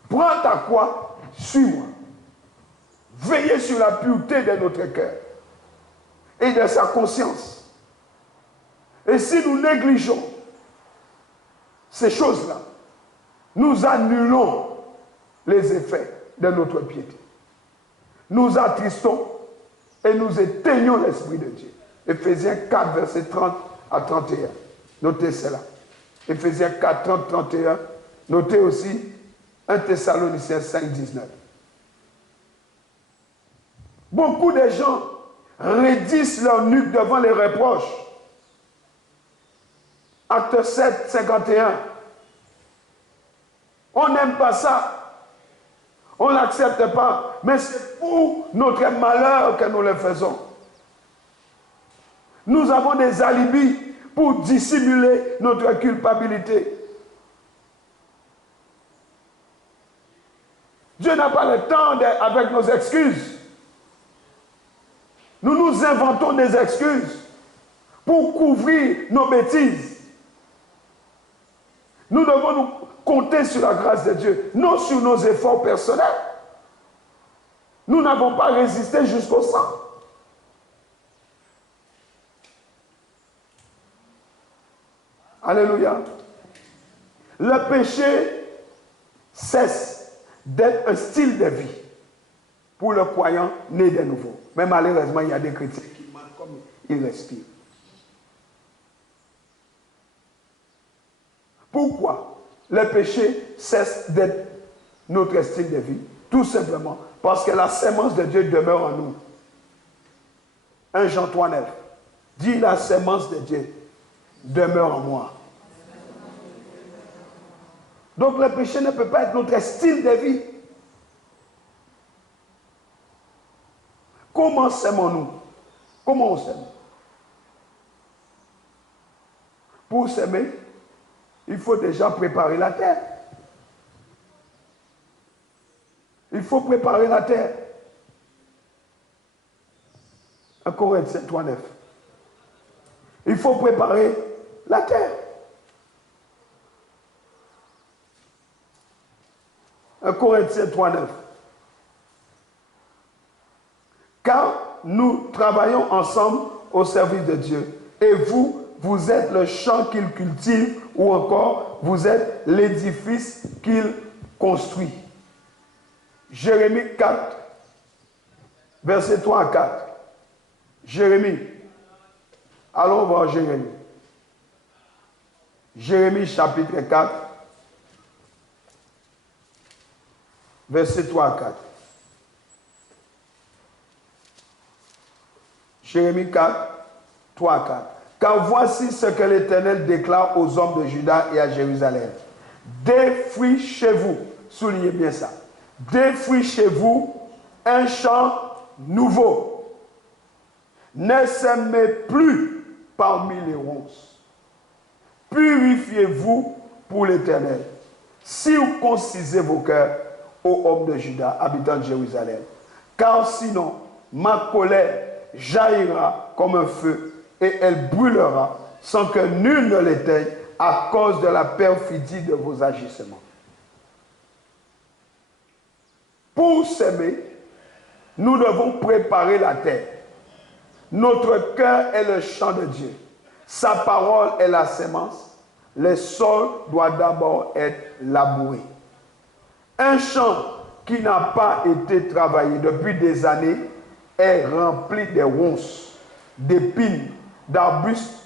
Prends ta croix, suis-moi. Veillez sur la pureté de notre cœur et de sa conscience. Et si nous négligeons ces choses-là, nous annulons les effets de notre piété. Nous attristons et nous éteignons l'Esprit de Dieu. Éphésiens 4, verset 30 à 31. Notez cela. Éphésiens 4, 30, 31. Notez aussi 1 Thessaloniciens 5, 19. Beaucoup de gens raidissent leur nuque devant les reproches. Acte 7, 51. On n'aime pas ça. On ne l'accepte pas. Mais c'est pour notre malheur que nous le faisons. Nous avons des alibis pour dissimuler notre culpabilité. Dieu n'a pas le temps avec nos excuses. Nous nous inventons des excuses pour couvrir nos bêtises. Nous devons nous compter sur la grâce de Dieu, non sur nos efforts personnels. Nous n'avons pas résisté jusqu'au sang. Alléluia. Le péché cesse d'être un style de vie pour le croyant né de nouveau. Mais malheureusement, il y a des chrétiens qui mentent comme ils respirent. Pourquoi le péché cesse d'être notre style de vie? Tout simplement parce que la sémence de Dieu demeure en nous. 1 Jean 3, 9. Dit la sémence de Dieu demeure en moi. Donc le péché ne peut pas être notre style de vie. Comment s'aimons-nous? Comment on s'aime? Pour s'aimer, il faut déjà préparer la terre. Il faut préparer la terre. 1 Corinthiens 3, 9. Il faut préparer la terre. 1 Corinthiens 3, 9. Car nous travaillons ensemble au service de Dieu. Et vous, vous êtes le champ qu'il cultive, ou encore, vous êtes l'édifice qu'il construit. Jérémie 4, verset 3 à 4. Jérémie. Allons voir Jérémie. Jérémie chapitre 4, verset 3 à 4. Jérémie 4, 3 à 4. Car voici ce que l'Éternel déclare aux hommes de Juda et à Jérusalem. Défrichez-vous, soulignez bien ça. Défrichez-vous un champ nouveau. Ne s'aimez plus parmi les ronces. Purifiez-vous pour l'Éternel. Circoncisez vos cœurs, ô hommes de Juda, habitants de Jérusalem. Car sinon, ma colère jaillira comme un feu et elle brûlera sans que nul ne l'éteigne à cause de la perfidie de vos agissements. Pour s'aimer, nous devons préparer la terre. Notre cœur est le champ de Dieu. Sa parole est la sémence. Le sol doit d'abord être labouré. Un champ qui n'a pas été travaillé depuis des années est rempli de ronces, d'épines, d'arbustes,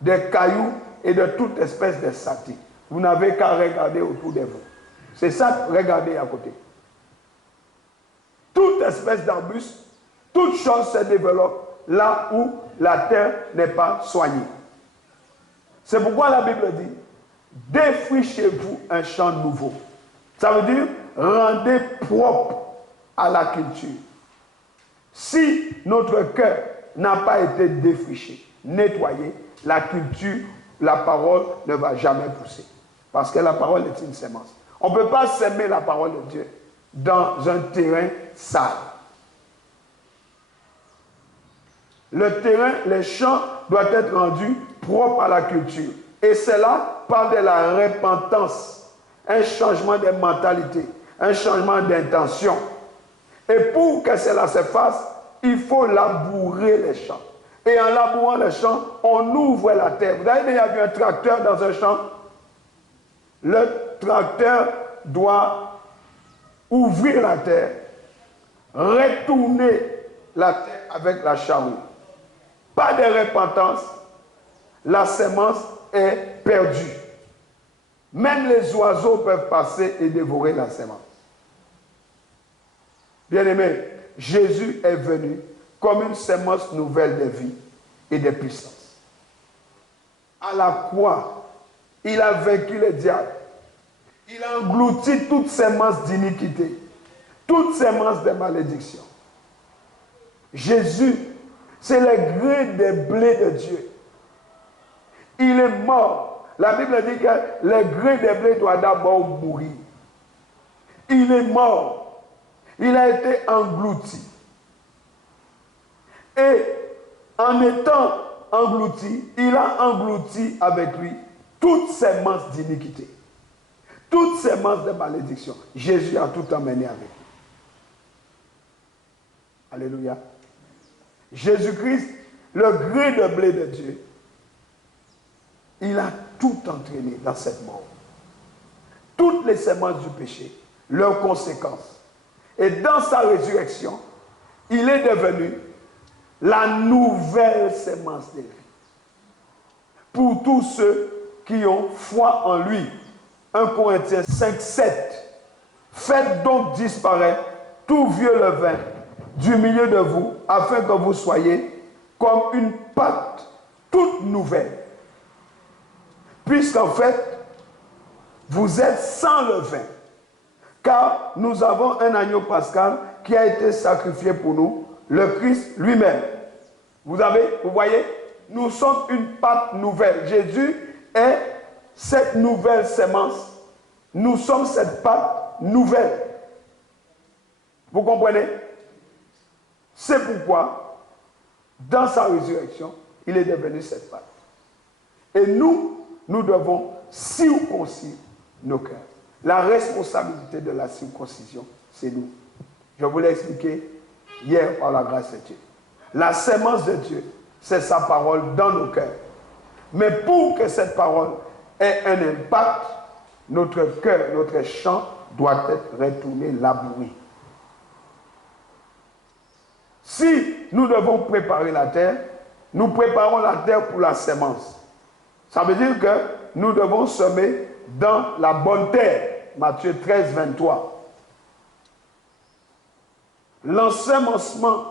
de cailloux et de toute espèce de sati. Vous n'avez qu'à regarder autour de vous. C'est ça, regardez à côté. Toute espèce d'arbuste, toute chose se développe là où la terre n'est pas soignée. C'est pourquoi la Bible dit, défrichez-vous un champ nouveau. Ça veut dire, rendez propre à la culture. Si notre cœur n'a pas été défriché, nettoyé, la culture, la parole ne va jamais pousser. Parce que la parole est une sémence. On ne peut pas s'aimer la parole de Dieu dans un terrain sale. Le terrain, les champs doivent être rendus propres à la culture. Et cela parle de la repentance, un changement de mentalité, un changement d'intention. Et pour que cela se fasse, il faut labourer les champs. Et en labourant les champs, on ouvre la terre. Vous avez déjà vu un tracteur dans un champ? Le tracteur doit ouvrir la terre, retourner la terre avec la charrue. Pas de repentance, la sémence est perdue. Même les oiseaux peuvent passer et dévorer la sémence. Bien-aimés, Jésus est venu comme une sémence nouvelle de vie et de puissance. À la croix, il a vaincu le diable. Il a englouti toute sémence d'iniquité, toute sémence de malédiction. Jésus, c'est le grain de blé de Dieu. Il est mort. La Bible dit que le grain de blé doit d'abord mourir. Il est mort. Il a été englouti. Et en étant englouti, il a englouti avec lui toute sémence d'iniquité, toute sémence de malédiction. Jésus a tout emmené avec lui. Alléluia. Jésus-Christ, le grain de blé de Dieu, il a tout entraîné dans cette mort. Toutes les sémences du péché, leurs conséquences. Et dans sa résurrection, il est devenu la nouvelle sémence de vie. Pour tous ceux qui ont foi en lui. 1 Corinthiens 5, 7. Faites donc disparaître tout vieux levain du milieu de vous, afin que vous soyez comme une pâte toute nouvelle. Puisqu'en fait, vous êtes sans levain. Car nous avons un agneau pascal qui a été sacrifié pour nous, le Christ lui-même. Vous voyez, nous sommes une pâte nouvelle. Jésus est cette nouvelle sémence. Nous sommes cette pâte nouvelle. Vous comprenez? C'est pourquoi, dans sa résurrection, il est devenu cette pâte. Et nous devons circoncire nos cœurs. La responsabilité de la circoncision, c'est nous. Je vous l'ai expliqué hier par la grâce de Dieu. La sémence de Dieu, c'est sa parole dans nos cœurs. Mais pour que cette parole ait un impact, notre cœur, notre champ doit être retourné, labouré. Si nous devons préparer la terre, nous préparons la terre pour la sémence. Ça veut dire que nous devons semer dans la bonne terre. Matthieu 13, 23. L'ensemencement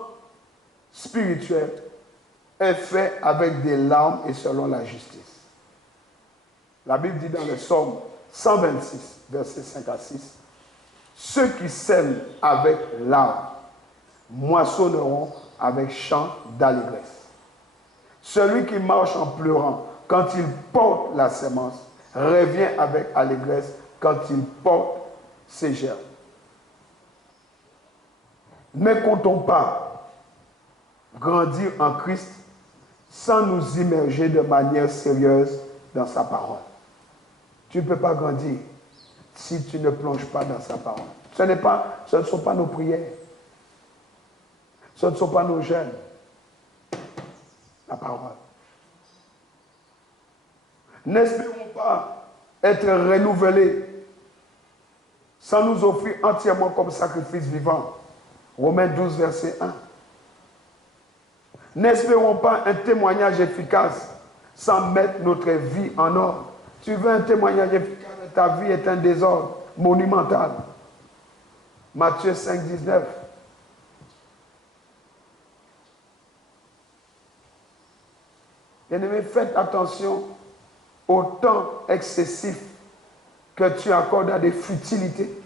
spirituel est fait avec des larmes et selon la justice. La Bible dit dans le Psaume 126, versets 5 à 6, ceux qui sèment avec larmes moissonneront avec chant d'allégresse. Celui qui marche en pleurant quand il porte la semence revient avec allégresse quand il porte ses germes. Ne comptons pas grandir en Christ sans nous immerger de manière sérieuse dans sa parole. Tu ne peux pas grandir si tu ne plonges pas dans sa parole. Ce ne sont pas nos prières. Ce ne sont pas nos jeûnes. La parole. N'espérons pas être renouvelés sans nous offrir entièrement comme sacrifice vivant. Romains 12, verset 1. N'espérons pas un témoignage efficace sans mettre notre vie en ordre. Tu veux un témoignage efficace, ta vie est un désordre monumental. Matthieu 5, 19. Bien-aimés, faites attention au temps excessif que tu accordes à des futilités.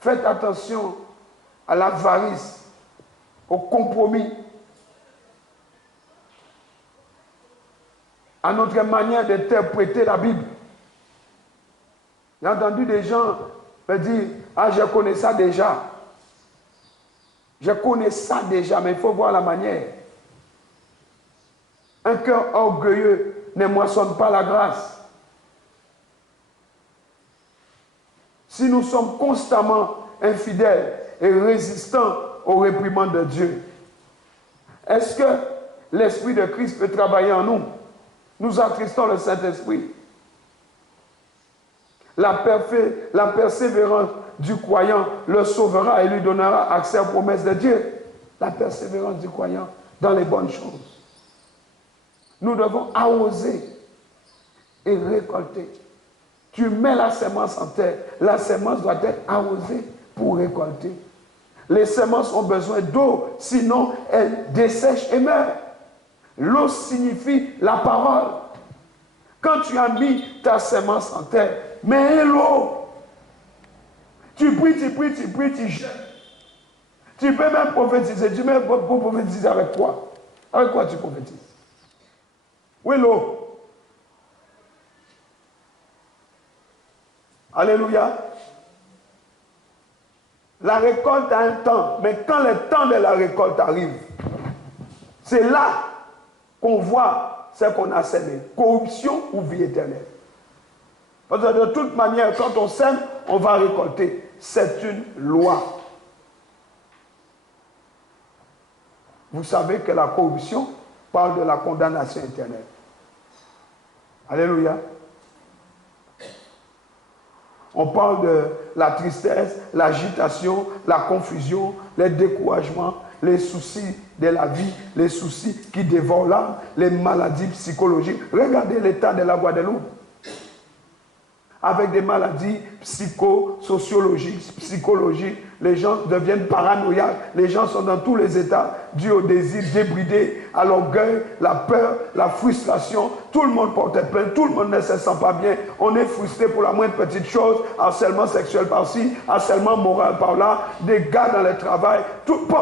Faites attention à l'avarice, au compromis, à notre manière d'interpréter la Bible. J'ai entendu des gens me dire, ah, je connais ça déjà. Je connais ça déjà, mais il faut voir la manière. Un cœur orgueilleux ne moissonne pas la grâce. Si nous sommes constamment infidèles et résistants aux réprimandes de Dieu, est-ce que l'Esprit de Christ peut travailler en nous? Nous attristons le Saint-Esprit. La persévérance du croyant le sauvera et lui donnera accès aux promesses de Dieu. La persévérance du croyant dans les bonnes choses. Nous devons arroser et récolter. Tu mets la semence en terre. La semence doit être arrosée pour récolter. Les semences ont besoin d'eau, sinon elles dessèchent et meurent. L'eau signifie la parole. Quand tu as mis ta semence en terre, mets l'eau. Tu pries, tu jeûnes. Tu peux même prophétiser. Tu peux prophétiser avec quoi? Avec quoi tu prophétises? Où est l'eau? Alléluia. La récolte a un temps, mais quand le temps de la récolte arrive, c'est là qu'on voit ce qu'on a semé. Corruption ou vie éternelle. Parce que de toute manière, quand on sème, on va récolter. C'est une loi. Vous savez que la corruption parle de la condamnation éternelle. Alléluia. On parle de la tristesse, l'agitation, la confusion, les découragements, les soucis de la vie, les soucis qui dévorent l'âme, les maladies psychologiques. Regardez l'état de la Guadeloupe. Avec des maladies psychosociologiques, psychologiques, les gens deviennent paranoïaques, les gens sont dans tous les états, dû au désir débridé, à l'orgueil, la peur, la frustration. Tout le monde porte plainte, tout le monde ne se sent pas bien. On est frustré pour la moindre petite chose, harcèlement sexuel par-ci, harcèlement moral par-là, des gars dans le travail,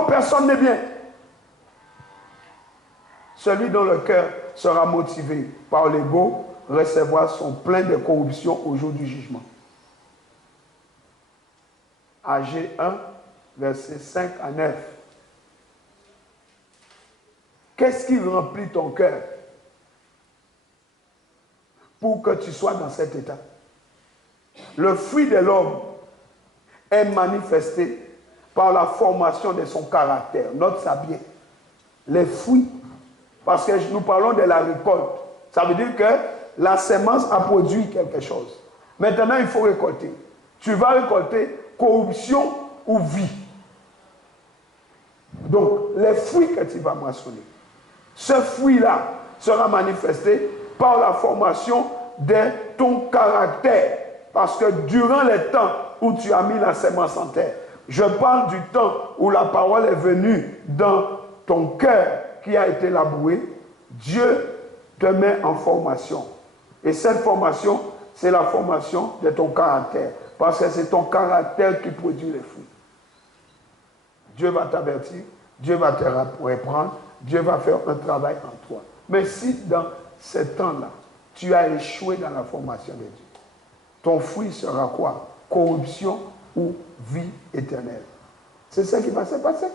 personne n'est bien. Celui dont le cœur sera motivé par l'ego recevra son plein de corruption au jour du jugement. Agé 1, versets 5 à 9. Qu'est-ce qui remplit ton cœur pour que tu sois dans cet état? Le fruit de l'homme est manifesté par la formation de son caractère. Note ça bien. Les fruits, parce que nous parlons de la récolte. Ça veut dire que la semence a produit quelque chose. Maintenant, il faut récolter. Tu vas récolter corruption ou vie. Donc, les fruits que tu vas moissonner, ce fruit-là sera manifesté par la formation de ton caractère. Parce que durant le temps où tu as mis la semence en terre, Je parle du temps où la parole est venue dans ton cœur qui a été laboué. Dieu te met en formation. Et cette formation, c'est la formation de ton caractère. Parce que c'est ton caractère qui produit les fruits. Dieu va t'avertir, Dieu va te reprendre, Dieu va faire un travail en toi. Mais si dans ce temps-là, tu as échoué dans la formation de Dieu, ton fruit sera quoi? Corruption ou vie éternelle. C'est ça qui va se passer.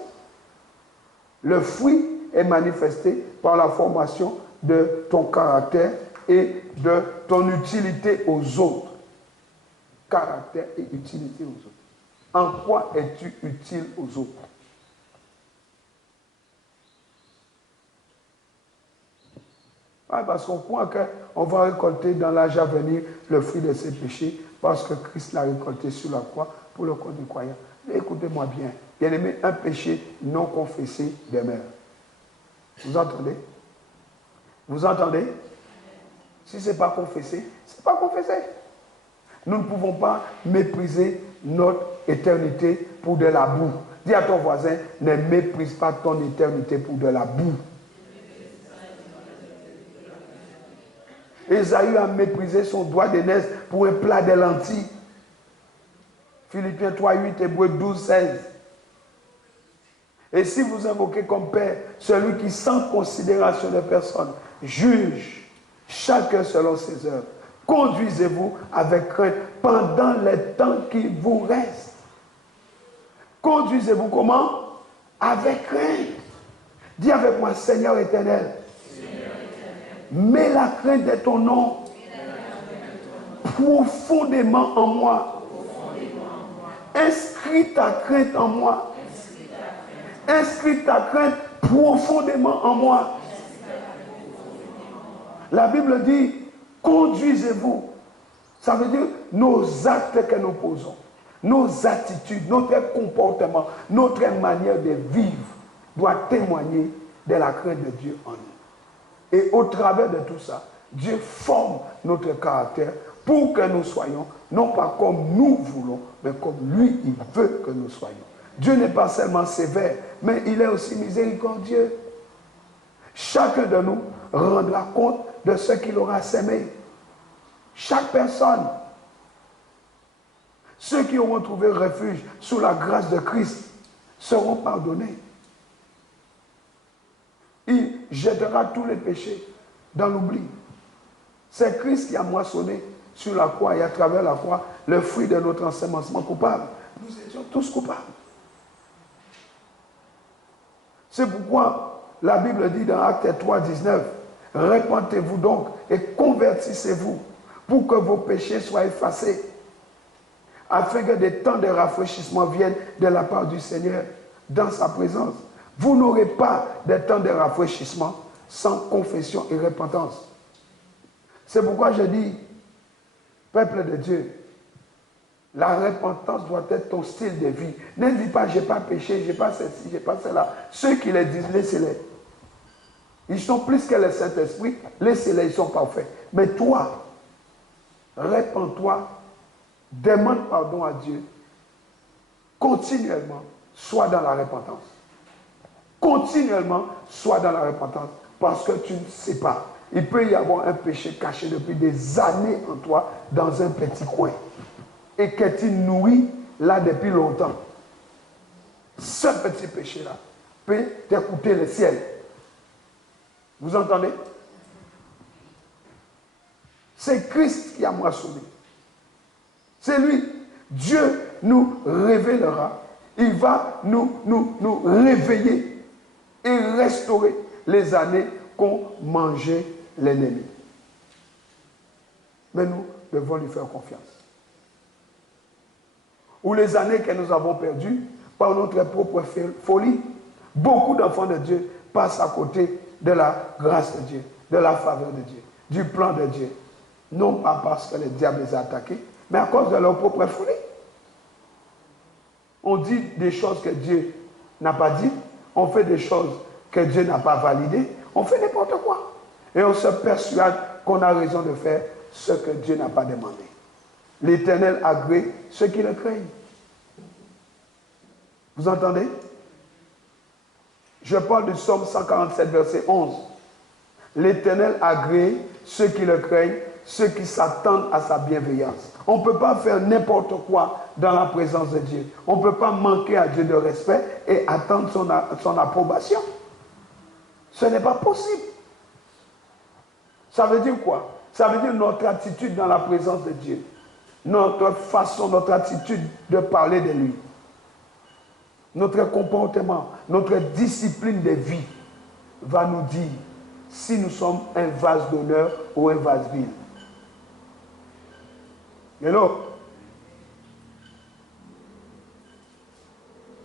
Le fruit est manifesté par la formation de ton caractère et de ton utilité aux autres. Caractère et utilité aux autres. En quoi es-tu utile aux autres? Parce qu'on croit qu'on va récolter dans l'âge à venir le fruit de ses péchés parce que Christ l'a récolté sur la croix pour le compte du croyant. Écoutez-moi bien. Bien aimé, un péché non confessé demeure. Vous entendez? Vous entendez? Si ce n'est pas confessé, ce n'est pas confessé. Nous ne pouvons pas mépriser notre éternité pour de la boue. Dis à ton voisin, ne méprise pas ton éternité pour de la boue. Ésaü a méprisé son doigt d'aînesse pour un plat de lentilles. Philippiens 3:8, Hébreux 12:16. Et si vous invoquez comme Père celui qui, sans considération de personne, juge chacun selon ses œuvres, conduisez-vous avec crainte pendant les temps qui vous restent. Conduisez-vous comment? Avec crainte. Dis avec moi, Seigneur éternel, mets la crainte de ton nom profondément en moi. Inscris ta crainte en moi. Inscris ta crainte profondément en moi. La Bible dit, conduisez-vous. Ça veut dire nos actes que nous posons, nos attitudes, notre comportement, notre manière de vivre doit témoigner de la crainte de Dieu en nous. Et au travers de tout ça, Dieu forme notre caractère pour que nous soyons, non pas comme nous voulons, mais comme lui, il veut que nous soyons. Dieu n'est pas seulement sévère, mais il est aussi miséricordieux. Chacun de nous rendra compte de ce qu'il aura sémé. Chaque personne. Ceux qui auront trouvé refuge sous la grâce de Christ seront pardonnés. Il jettera tous les péchés dans l'oubli. C'est Christ qui a moissonné sur la croix et à travers la croix le fruit de notre ensemencement coupable. Nous étions tous coupables. C'est pourquoi la Bible dit dans Actes 3:19, repentez-vous donc et convertissez-vous pour que vos péchés soient effacés, afin que des temps de rafraîchissement viennent de la part du Seigneur dans sa présence. Vous n'aurez pas de temps de rafraîchissement sans confession et repentance. C'est pourquoi je dis, peuple de Dieu, la repentance doit être ton style de vie. Ne dis pas, je n'ai pas péché, je n'ai pas ceci, je n'ai pas cela. Ceux qui les disent, laissez-les. Ils sont plus que le Saint-Esprit, laissez-les, ils sont parfaits. Mais toi, répands-toi, demande pardon à Dieu, continuellement, sois dans la repentance. Continuellement, sois dans la repentance, parce que tu ne sais pas. Il peut y avoir un péché caché depuis des années en toi, dans un petit coin, et que tu nourris là depuis longtemps. Ce petit péché-là peut te coûter le ciel. Vous entendez? C'est Christ qui a moissonné. C'est lui. Dieu nous révélera. Il va nous réveiller et restaurer les années qu'ont mangé l'ennemi. Mais nous devons lui faire confiance. Ou les années que nous avons perdues par notre propre folie. Beaucoup d'enfants de Dieu passent à côté de la grâce de Dieu, de la faveur de Dieu, du plan de Dieu. Non pas parce que le diable les a attaqués, mais à cause de leur propre folie. On dit des choses que Dieu n'a pas dit, on fait des choses que Dieu n'a pas validées, on fait n'importe quoi. Et on se persuade qu'on a raison de faire ce que Dieu n'a pas demandé. L'Éternel agrée ceux qui le craignent. Vous entendez? Je parle du psaume 147, verset 11. L'Éternel agrée ceux qui le craignent, ceux qui s'attendent à sa bienveillance. On ne peut pas faire n'importe quoi dans la présence de Dieu. On ne peut pas manquer à Dieu de respect et attendre son approbation. Ce n'est pas possible. Ça veut dire quoi? Ça veut dire notre attitude dans la présence de Dieu. Notre façon, notre attitude de parler de lui. Notre comportement, notre discipline de vie va nous dire si nous sommes un vase d'honneur ou un vase vide. Hello?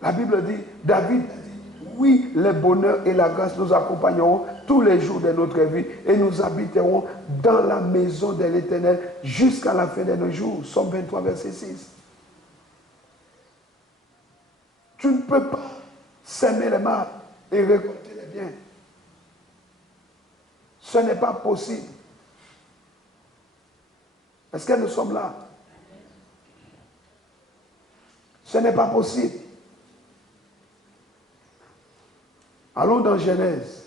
La Bible dit, David dit, oui, le bonheur et la grâce nous accompagneront tous les jours de notre vie et nous habiterons dans la maison de l'Éternel jusqu'à la fin de nos jours. Psaume 23, verset 6. Tu ne peux pas s'aimer le mal et récolter le bien. Ce n'est pas possible. Est-ce que nous sommes là? Ce n'est pas possible. Allons dans Genèse.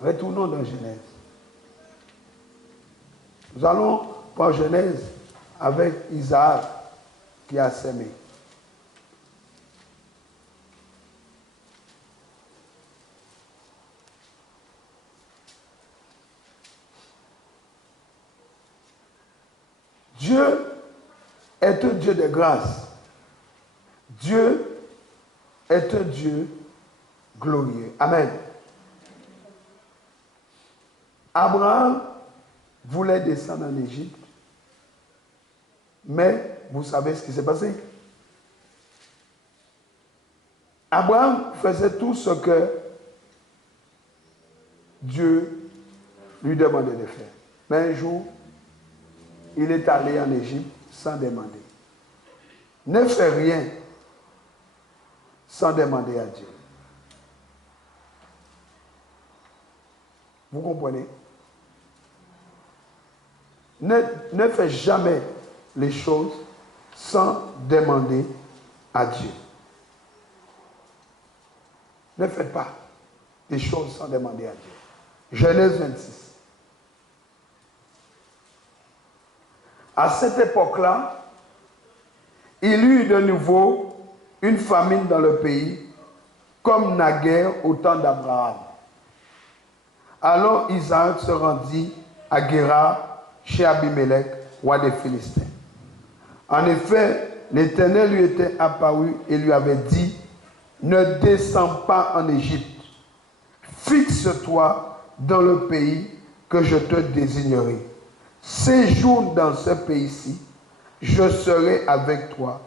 Retournons dans Genèse. Nous allons par Genèse avec Isaac qui a sémé. Dieu est un Dieu de grâce. Dieu est un Dieu glorieux. Amen. Abraham voulait descendre en Égypte, mais vous savez ce qui s'est passé. Abraham faisait tout ce que Dieu lui demandait de faire. Mais un jour, il est allé en Égypte sans demander. Ne fais rien sans demander à Dieu. Vous comprenez? Ne fais jamais les choses sans demander à Dieu. Ne faites pas les choses sans demander à Dieu. Genèse 26. À cette époque-là, il y eut de nouveau une famine dans le pays, comme naguère au temps d'Abraham. Alors Isaac se rendit à Guérar, chez Abimelech, roi des Philistins. En effet, l'Éternel lui était apparu et lui avait dit, ne descends pas en Égypte, fixe-toi dans le pays que je te désignerai. Séjourne dans ce pays-ci, je serai avec toi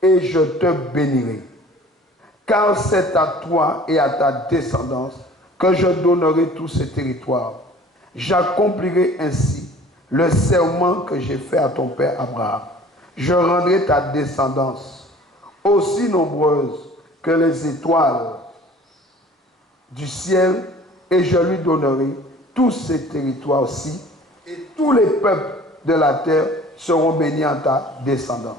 et je te bénirai. Car c'est à toi et à ta descendance que je donnerai tout ce territoire. J'accomplirai ainsi le serment que j'ai fait à ton père Abraham. Je rendrai ta descendance aussi nombreuse que les étoiles du ciel et je lui donnerai tous ces territoires-ci et tous les peuples de la terre seront bénis en ta descendance.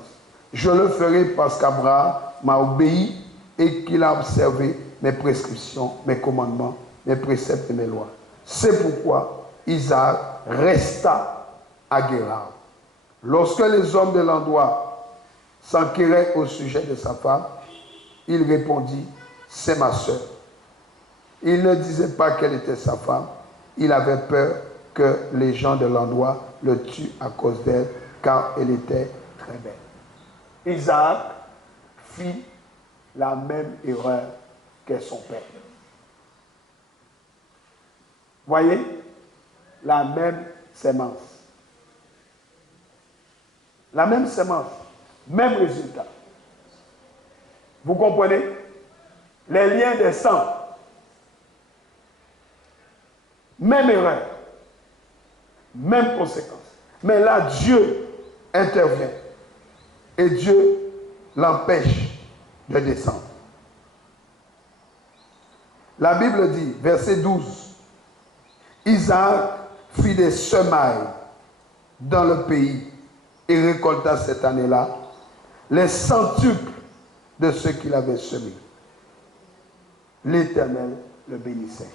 Je le ferai parce qu'Abraham m'a obéi et qu'il a observé mes prescriptions, mes commandements, mes préceptes et mes lois. C'est pourquoi Isaac resta à Guérar. Lorsque les hommes de l'endroit s'enquéraient au sujet de sa femme, il répondit, c'est ma sœur. Il ne disait pas qu'elle était sa femme. Il avait peur que les gens de l'endroit le tuent à cause d'elle, car elle était très belle. Isaac fit la même erreur que son père. Voyez, la même sémence. La même sémence, même résultat. Vous comprenez? Les liens des sangs. Même erreur. Même conséquence. Mais là, Dieu intervient. Et Dieu l'empêche de descendre. La Bible dit, verset 12, Isaac fit des semailles dans le pays et récolta cette année-là les centuples de ce qu'il avait semé. L'Éternel le bénissait.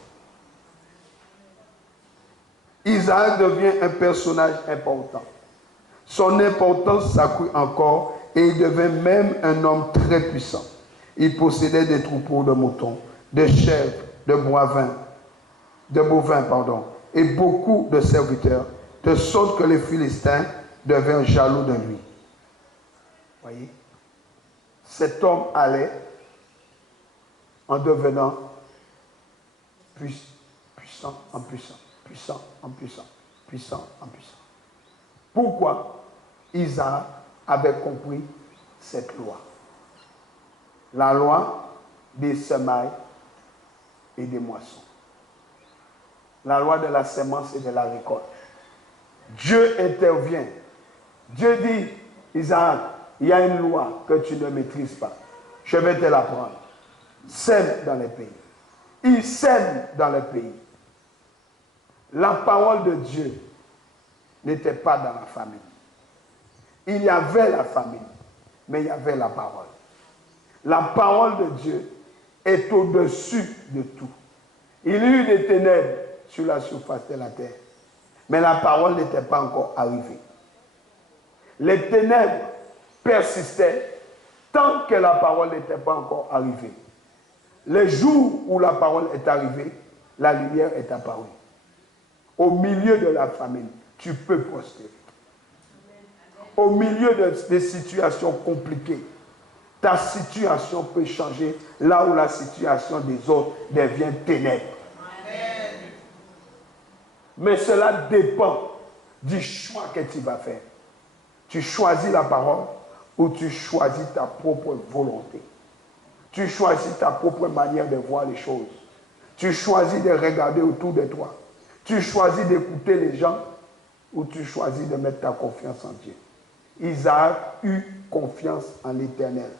Isaac devient un personnage important. Son importance s'accrut encore et il devint même un homme très puissant. Il possédait des troupeaux de moutons, de chèvres, de bovins, et beaucoup de serviteurs, de sorte que les Philistins devinrent jaloux de lui. Voyez, cet homme allait en devenant puissant en puissant, puissant en puissant, puissant en puissant. Pourquoi Isaac avait compris cette loi? La loi des semailles et des moissons. La loi de la semence et de la récolte. Dieu intervient. Dieu dit, Isaac, il y a une loi que tu ne maîtrises pas. Je vais te l'apprendre. Sème dans les pays. Il sème dans les pays. La parole de Dieu n'était pas dans la famille. Il y avait la famille, mais il y avait la parole. La parole de Dieu est au-dessus de tout. Il y eut des ténèbres sur la surface de la terre, mais la parole n'était pas encore arrivée. Les ténèbres persistaient tant que la parole n'était pas encore arrivée. Le jour où la parole est arrivée, la lumière est apparue. Au milieu de la famine, tu peux prospérer. Au milieu des situations compliquées, ta situation peut changer là où la situation des autres devient ténèbres. Amen. Mais cela dépend du choix que tu vas faire. Tu choisis la parole ou tu choisis ta propre volonté. Tu choisis ta propre manière de voir les choses. Tu choisis de regarder autour de toi. Tu choisis d'écouter les gens ou tu choisis de mettre ta confiance en Dieu. Isaac eut confiance en l'Éternel,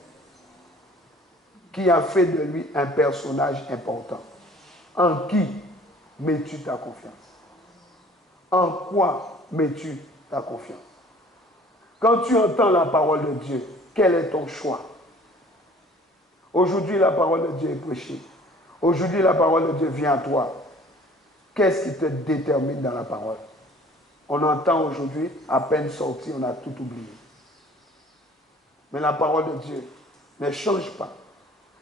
qui a fait de lui un personnage important. En qui mets-tu ta confiance? En quoi mets-tu ta confiance? Quand tu entends la parole de Dieu, quel est ton choix? Aujourd'hui, la parole de Dieu est prêchée. Aujourd'hui, la parole de Dieu vient à toi. Qu'est-ce qui te détermine dans la parole? On entend aujourd'hui, à peine sorti, on a tout oublié. Mais la parole de Dieu ne change pas.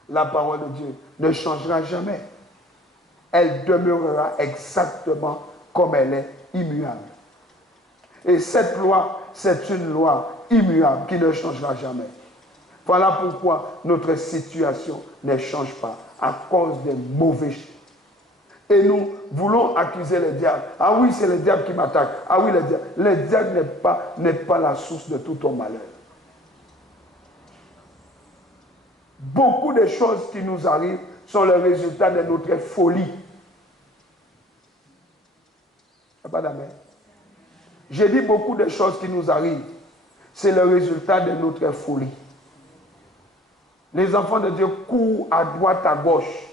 La parole de Dieu ne changera jamais. Elle demeurera exactement comme elle est, immuable. Et cette loi, c'est une loi immuable qui ne changera jamais. Voilà pourquoi notre situation ne change pas à cause des mauvais choix. Et nous voulons accuser le diable. Ah oui, c'est le diable qui m'attaque. Ah oui, le diable. Le diable n'est pas la source de tout ton malheur. Beaucoup de choses qui nous arrivent sont le résultat de notre folie. Il n'y a pas d'amen. J'ai dit beaucoup de choses qui nous arrivent. C'est le résultat de notre folie. Les enfants de Dieu courent à droite, à gauche.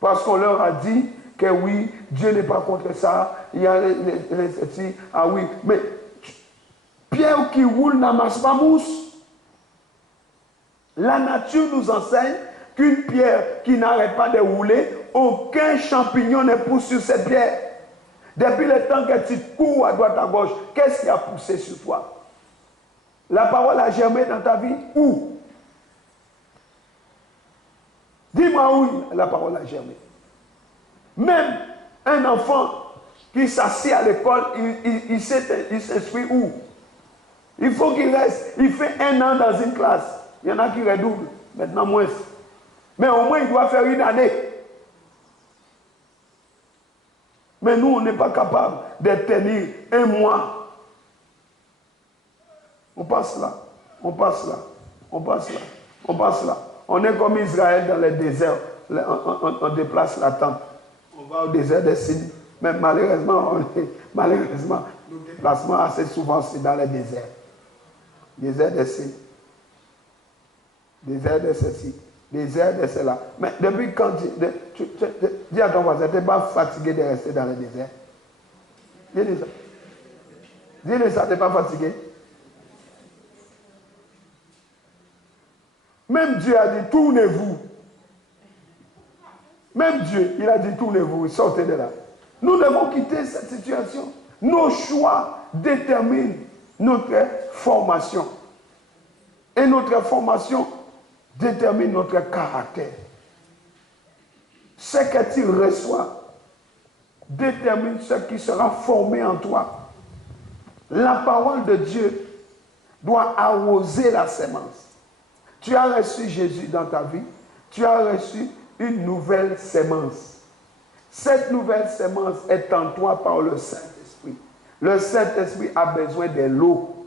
Parce qu'on leur a dit que oui, Dieu n'est pas contre ça. Il y a ah oui, mais pierre qui roule n'amasse pas mousse. La nature nous enseigne qu'une pierre qui n'arrête pas de rouler, aucun champignon ne pousse sur cette pierre. Depuis le temps que tu cours à droite à gauche, qu'est-ce qui a poussé sur toi? La parole a germé dans ta vie? Où? Dis-moi où la parole a germé. Même un enfant qui s'assied à l'école, il s'instruit où? Il faut qu'il reste. Il fait 1 an dans une classe. Il y en a qui redoublent. Maintenant, moins. Mais au moins, il doit faire 1 année. Mais nous, on n'est pas capable de tenir 1 mois. On passe là. On passe là. On passe là. On passe là. On est comme Israël dans le désert. On déplace la tente. On va au désert des Sine. Mais malheureusement, nos déplacements assez souvent, c'est dans le désert. Désert des Sine. Désert de ceci. Désert de cela. Mais depuis quand tu dis à ton voisin, tu n'es pas fatigué de rester dans le désert? Dis-lui ça. Dis-lui ça, tu n'es pas fatigué? Même Dieu a dit, tournez-vous. Même Dieu, il a dit, tournez-vous, sortez de là. Nous devons quitter cette situation. Nos choix déterminent notre formation. Et notre formation détermine notre caractère. Ce que tu reçois détermine ce qui sera formé en toi. La parole de Dieu doit arroser la sémence. Tu as reçu Jésus dans ta vie, tu as reçu une nouvelle sémence. Cette nouvelle sémence est en toi par le Saint-Esprit. Le Saint-Esprit a besoin de l'eau.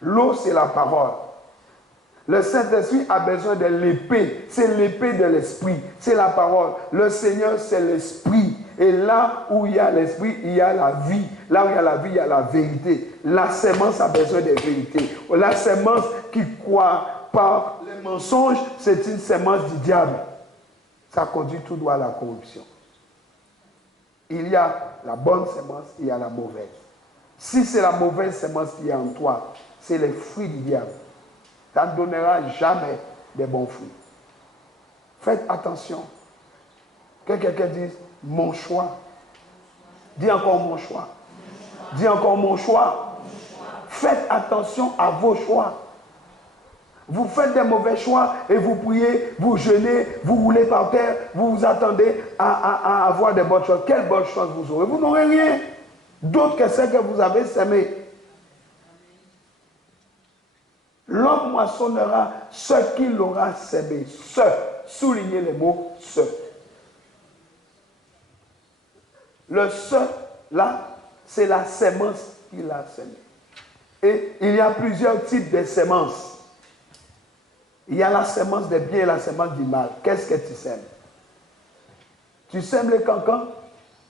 L'eau, c'est la parole. Le Saint-Esprit a besoin de l'épée. C'est l'épée de l'Esprit. C'est la parole. Le Seigneur, c'est l'Esprit. Et là où il y a l'Esprit, il y a la vie. Là où il y a la vie, il y a la vérité. La sémence a besoin de vérité. La sémence qui croit par les mensonges, c'est une sémence du diable. Ça conduit tout droit à la corruption. Il y a la bonne sémence, il y a la mauvaise. Si c'est la mauvaise sémence qui est en toi, c'est les fruits du diable. Ça ne donnera jamais des bons fruits. Faites attention. Que quelqu'un dise, mon choix. Dis encore mon choix. Dis encore mon choix. Faites attention à vos choix. Vous faites des mauvais choix et vous priez, vous jeûnez, vous roulez par terre, vous vous attendez à avoir des bonnes choses. Quelles bonnes choses vous aurez? Vous n'aurez rien d'autre que ce que vous avez semé. L'homme moissonnera ce qu'il aura semé. Ce. Soulignez les mots ce. Le ce, là, c'est la sémence qu'il a semée. Et il y a plusieurs types de sémences. Il y a la sémence des biens et la sémence du mal. Qu'est-ce que tu sèmes? Tu sèmes les cancans,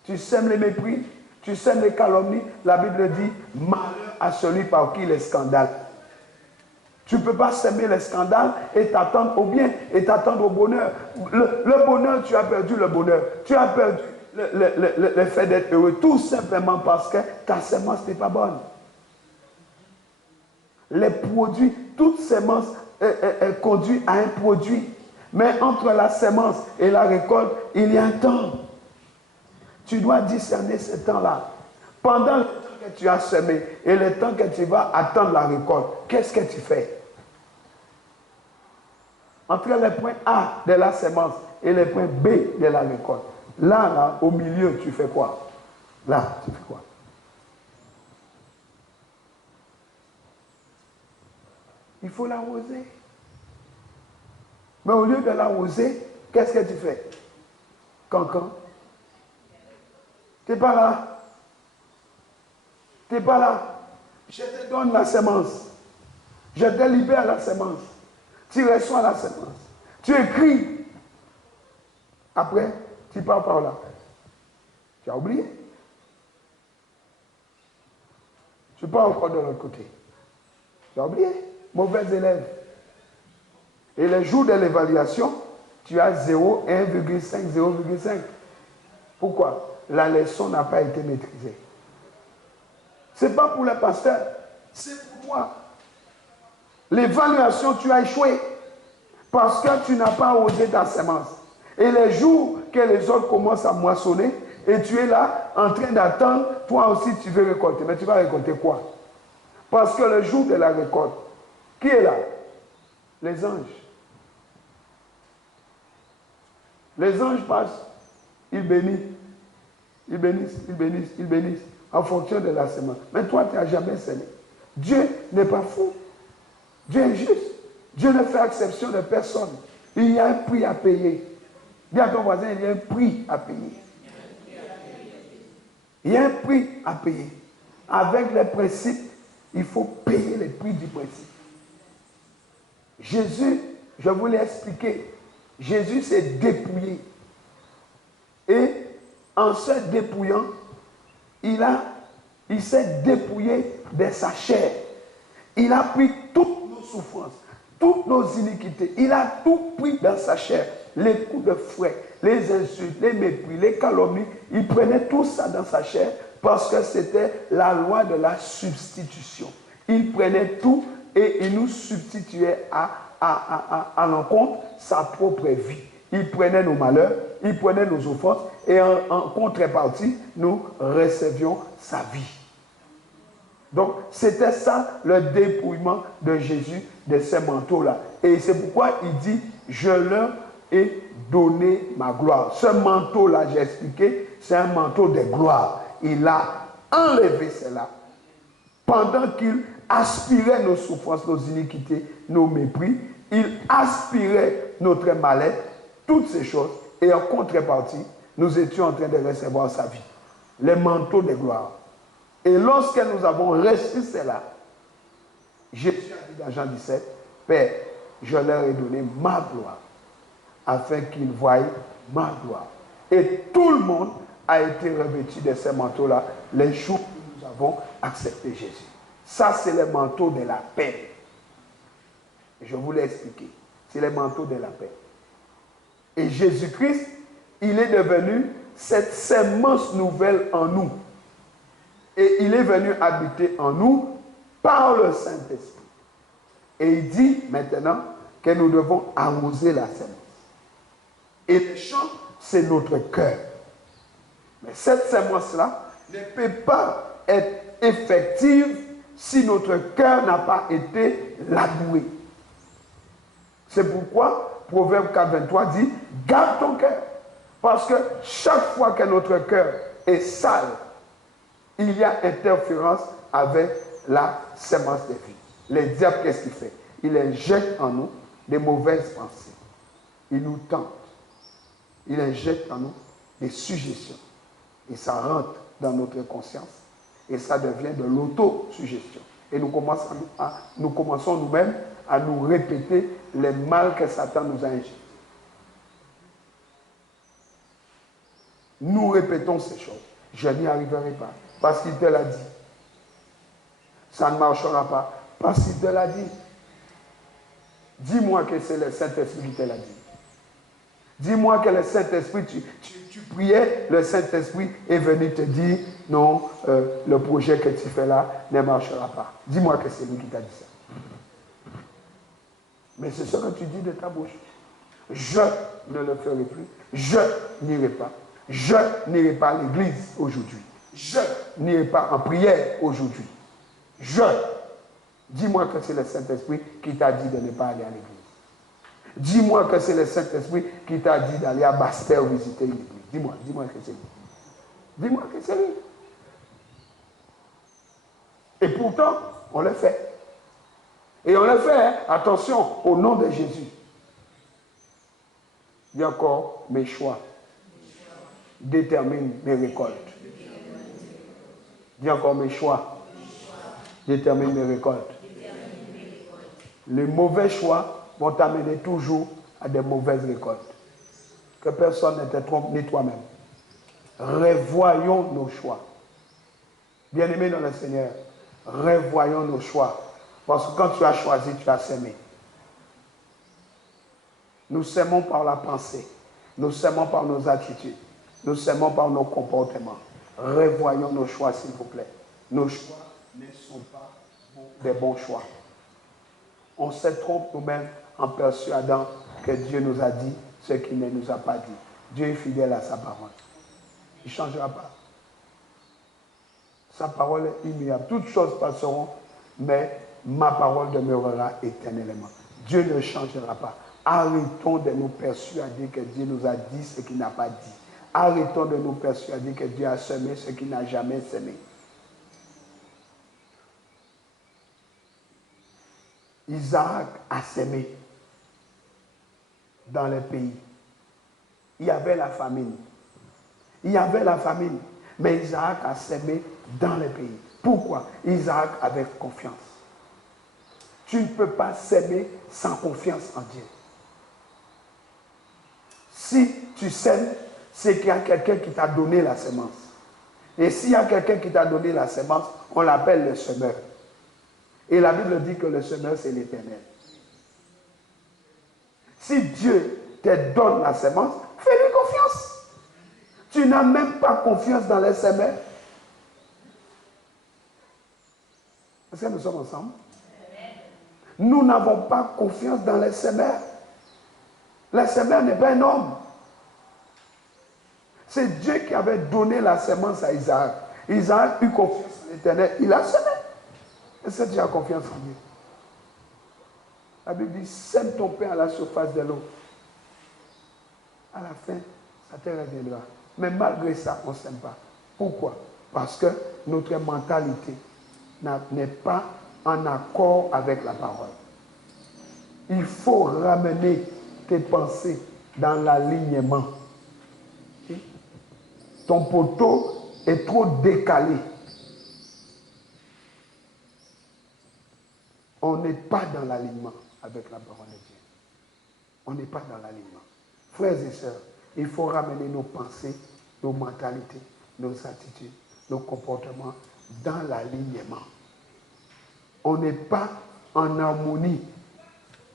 tu sèmes les mépris, tu sèmes les calomnies. La Bible dit, malheur à celui par qui les scandales. Tu ne peux pas s'aimer les scandales et t'attendre au bien et t'attendre au bonheur. Le bonheur, tu as perdu le bonheur. Tu as perdu le fait d'être heureux. Tout simplement parce que ta sémence n'est pas bonne. Les produits, toute sémence conduit à un produit. Mais entre la sémence et la récolte, il y a un temps. Tu dois discerner ce temps-là. Pendant le temps que tu as semé et le temps que tu vas attendre la récolte, qu'est-ce que tu fais? Entre les points A de la sémence et les points B de la récolte. Là, au milieu, tu fais quoi? Là, tu fais quoi? Il faut l'arroser. Mais au lieu de l'arroser, qu'est-ce que tu fais? Cancan. Tu n'es pas là. Tu n'es pas là. Je te donne la sémence. Je te libère la sémence. Tu reçois la sémence. Tu écris. Après, tu pars par là. Tu as oublié. Tu pars encore de l'autre côté. Tu as oublié. Mauvais élève. Et le jour de l'évaluation, tu as 0, 1,5, 0,5. Pourquoi? La leçon n'a pas été maîtrisée. Ce n'est pas pour le pasteur, c'est pour toi. L'évaluation, tu as échoué parce que tu n'as pas osé ta sémence. Et les jours que les autres commencent à moissonner, et tu es là en train d'attendre, toi aussi tu veux récolter. Mais tu vas récolter quoi? Parce que le jour de la récolte, qui est là? Les anges. Les anges passent, ils bénissent, ils bénissent, ils bénissent, ils bénissent, en fonction de la sémence. Mais toi, tu n'as jamais semé. Dieu n'est pas fou. Dieu est juste. Dieu ne fait exception de personne. Il y a un prix à payer. Dis à ton voisin, il y a un prix à payer. Il y a un prix à payer. Avec les principes, il faut payer les prix du principe. Jésus, je vous l'ai expliqué, Jésus s'est dépouillé. Et en se dépouillant, il s'est dépouillé de sa chair. Il a pris toutes nos souffrances, toutes nos iniquités. Il a tout pris dans sa chair. Les coups de fouet, les insultes, les mépris, les calomnies. Il prenait tout ça dans sa chair parce que c'était la loi de la substitution. Il prenait tout et il nous substituait à en compte sa propre vie. Il prenait nos malheurs, il prenait nos offenses et en contrepartie, nous recevions sa vie. Donc, c'était ça le dépouillement de Jésus de ces manteaux-là. Et c'est pourquoi il dit, je leur ai donné ma gloire. Ce manteau-là, j'ai expliqué, c'est un manteau de gloire. Il a enlevé cela pendant qu'il aspirait nos souffrances, nos iniquités, nos mépris. Il aspirait notre mal-être, toutes ces choses. Et en contrepartie, nous étions en train de recevoir sa vie. Les manteaux de gloire. Et lorsque nous avons reçu cela, Jésus a dit dans Jean 17, Père, je leur ai donné ma gloire, afin qu'ils voient ma gloire. Et tout le monde a été revêtu de ces manteaux-là les jours où nous avons accepté Jésus. Ça, c'est le manteau de la paix. Je vous l'ai expliqué. C'est le manteau de la paix. Et Jésus-Christ, il est devenu cette sémence nouvelle en nous. Et il est venu habiter en nous par le Saint-Esprit. Et il dit maintenant que nous devons arroser la sémence. Et le champ, c'est notre cœur. Mais cette sémence-là ne peut pas être effective si notre cœur n'a pas été laboué. C'est pourquoi Proverbe 4:23 dit, garde ton cœur. Parce que chaque fois que notre cœur est sale, il y a interférence avec la sémence de vie. Le diable, qu'est-ce qu'il fait? Il injecte en nous des mauvaises pensées. Il nous tente. Il injecte en nous des suggestions. Et ça rentre dans notre conscience. Et ça devient de l'autosuggestion. Et nous commençons nous-mêmes à nous répéter les mal que Satan nous a injectés. Nous répétons ces choses. Je n'y arriverai pas. Parce qu'il te l'a dit. Ça ne marchera pas. Parce qu'il te l'a dit. Dis-moi que c'est le Saint-Esprit qui te l'a dit. Dis-moi que le Saint-Esprit, tu priais, le Saint-Esprit est venu te dire, non, le projet que tu fais là ne marchera pas. Dis-moi que c'est lui qui t'a dit ça. Mais c'est ce que tu dis de ta bouche. Je ne le ferai plus. Je n'irai pas. Je n'irai pas à l'église aujourd'hui. Je n'irai pas en prière aujourd'hui. Dis-moi que c'est le Saint-Esprit qui t'a dit de ne pas aller à l'église. Dis-moi que c'est le Saint-Esprit qui t'a dit d'aller à Bastel visiter une église. Dis-moi que c'est lui. Dis-moi que c'est lui. Et pourtant, on le fait. Et on le fait, attention, au nom de Jésus. Dis encore, mes choix déterminent mes récoltes. Dis encore, mes choix déterminent mes récoltes. Les mauvais choix vont t'amener toujours à des mauvaises récoltes. Que personne ne te trompe, ni toi-même. Revoyons nos choix. Bien-aimés dans le Seigneur, revoyons nos choix. Parce que quand tu as choisi, tu as sémé. Nous sémons par la pensée. Nous sémons par nos attitudes. Nous sémons par nos comportements. Revoyons nos choix, s'il vous plaît. Nos choix ne sont pas des bons choix. On se trompe nous-mêmes en persuadant que Dieu nous a dit ce qu'il ne nous a pas dit. Dieu est fidèle à sa parole. Il ne changera pas. Sa parole est immuable. Toutes choses passeront, mais ma parole demeurera éternellement. Dieu ne changera pas. Arrêtons de nous persuader que Dieu nous a dit ce qu'il n'a pas dit. Arrêtons de nous persuader que Dieu a semé ce qu'il n'a jamais semé. Isaac a semé dans le pays. Il y avait la famine. Mais Isaac a semé dans le pays. Pourquoi? Isaac avait confiance. Tu ne peux pas s'aimer sans confiance en Dieu. Si tu sèmes, c'est qu'il y a quelqu'un qui t'a donné la semence. Et s'il y a quelqu'un qui t'a donné la semence, on l'appelle le semeur. Et la Bible dit que le semeur, c'est l'Éternel. Si Dieu te donne la semence, fais-lui confiance. Tu n'as même pas confiance dans les semeurs. Est-ce que nous sommes ensemble? Nous n'avons pas confiance dans les semeurs. Le semeur n'est pas un homme. C'est Dieu qui avait donné la semence à Isaac. Isaac eut confiance en l'Éternel. Il a semé. Est-ce que tu as confiance en Dieu? La Bible dit, sème ton pain à la surface de l'eau. À la fin, ça te reviendra. Mais malgré ça, on ne s'aime pas. Pourquoi? Parce que notre mentalité n'est pas en accord avec la parole. Il faut ramener tes pensées dans l'alignement. Ton poteau est trop décalé. On n'est pas dans l'alignement avec la parole de Dieu. On n'est pas dans l'alignement. Frères et sœurs, il faut ramener nos pensées, nos mentalités, nos attitudes, nos comportements dans l'alignement. On n'est pas en harmonie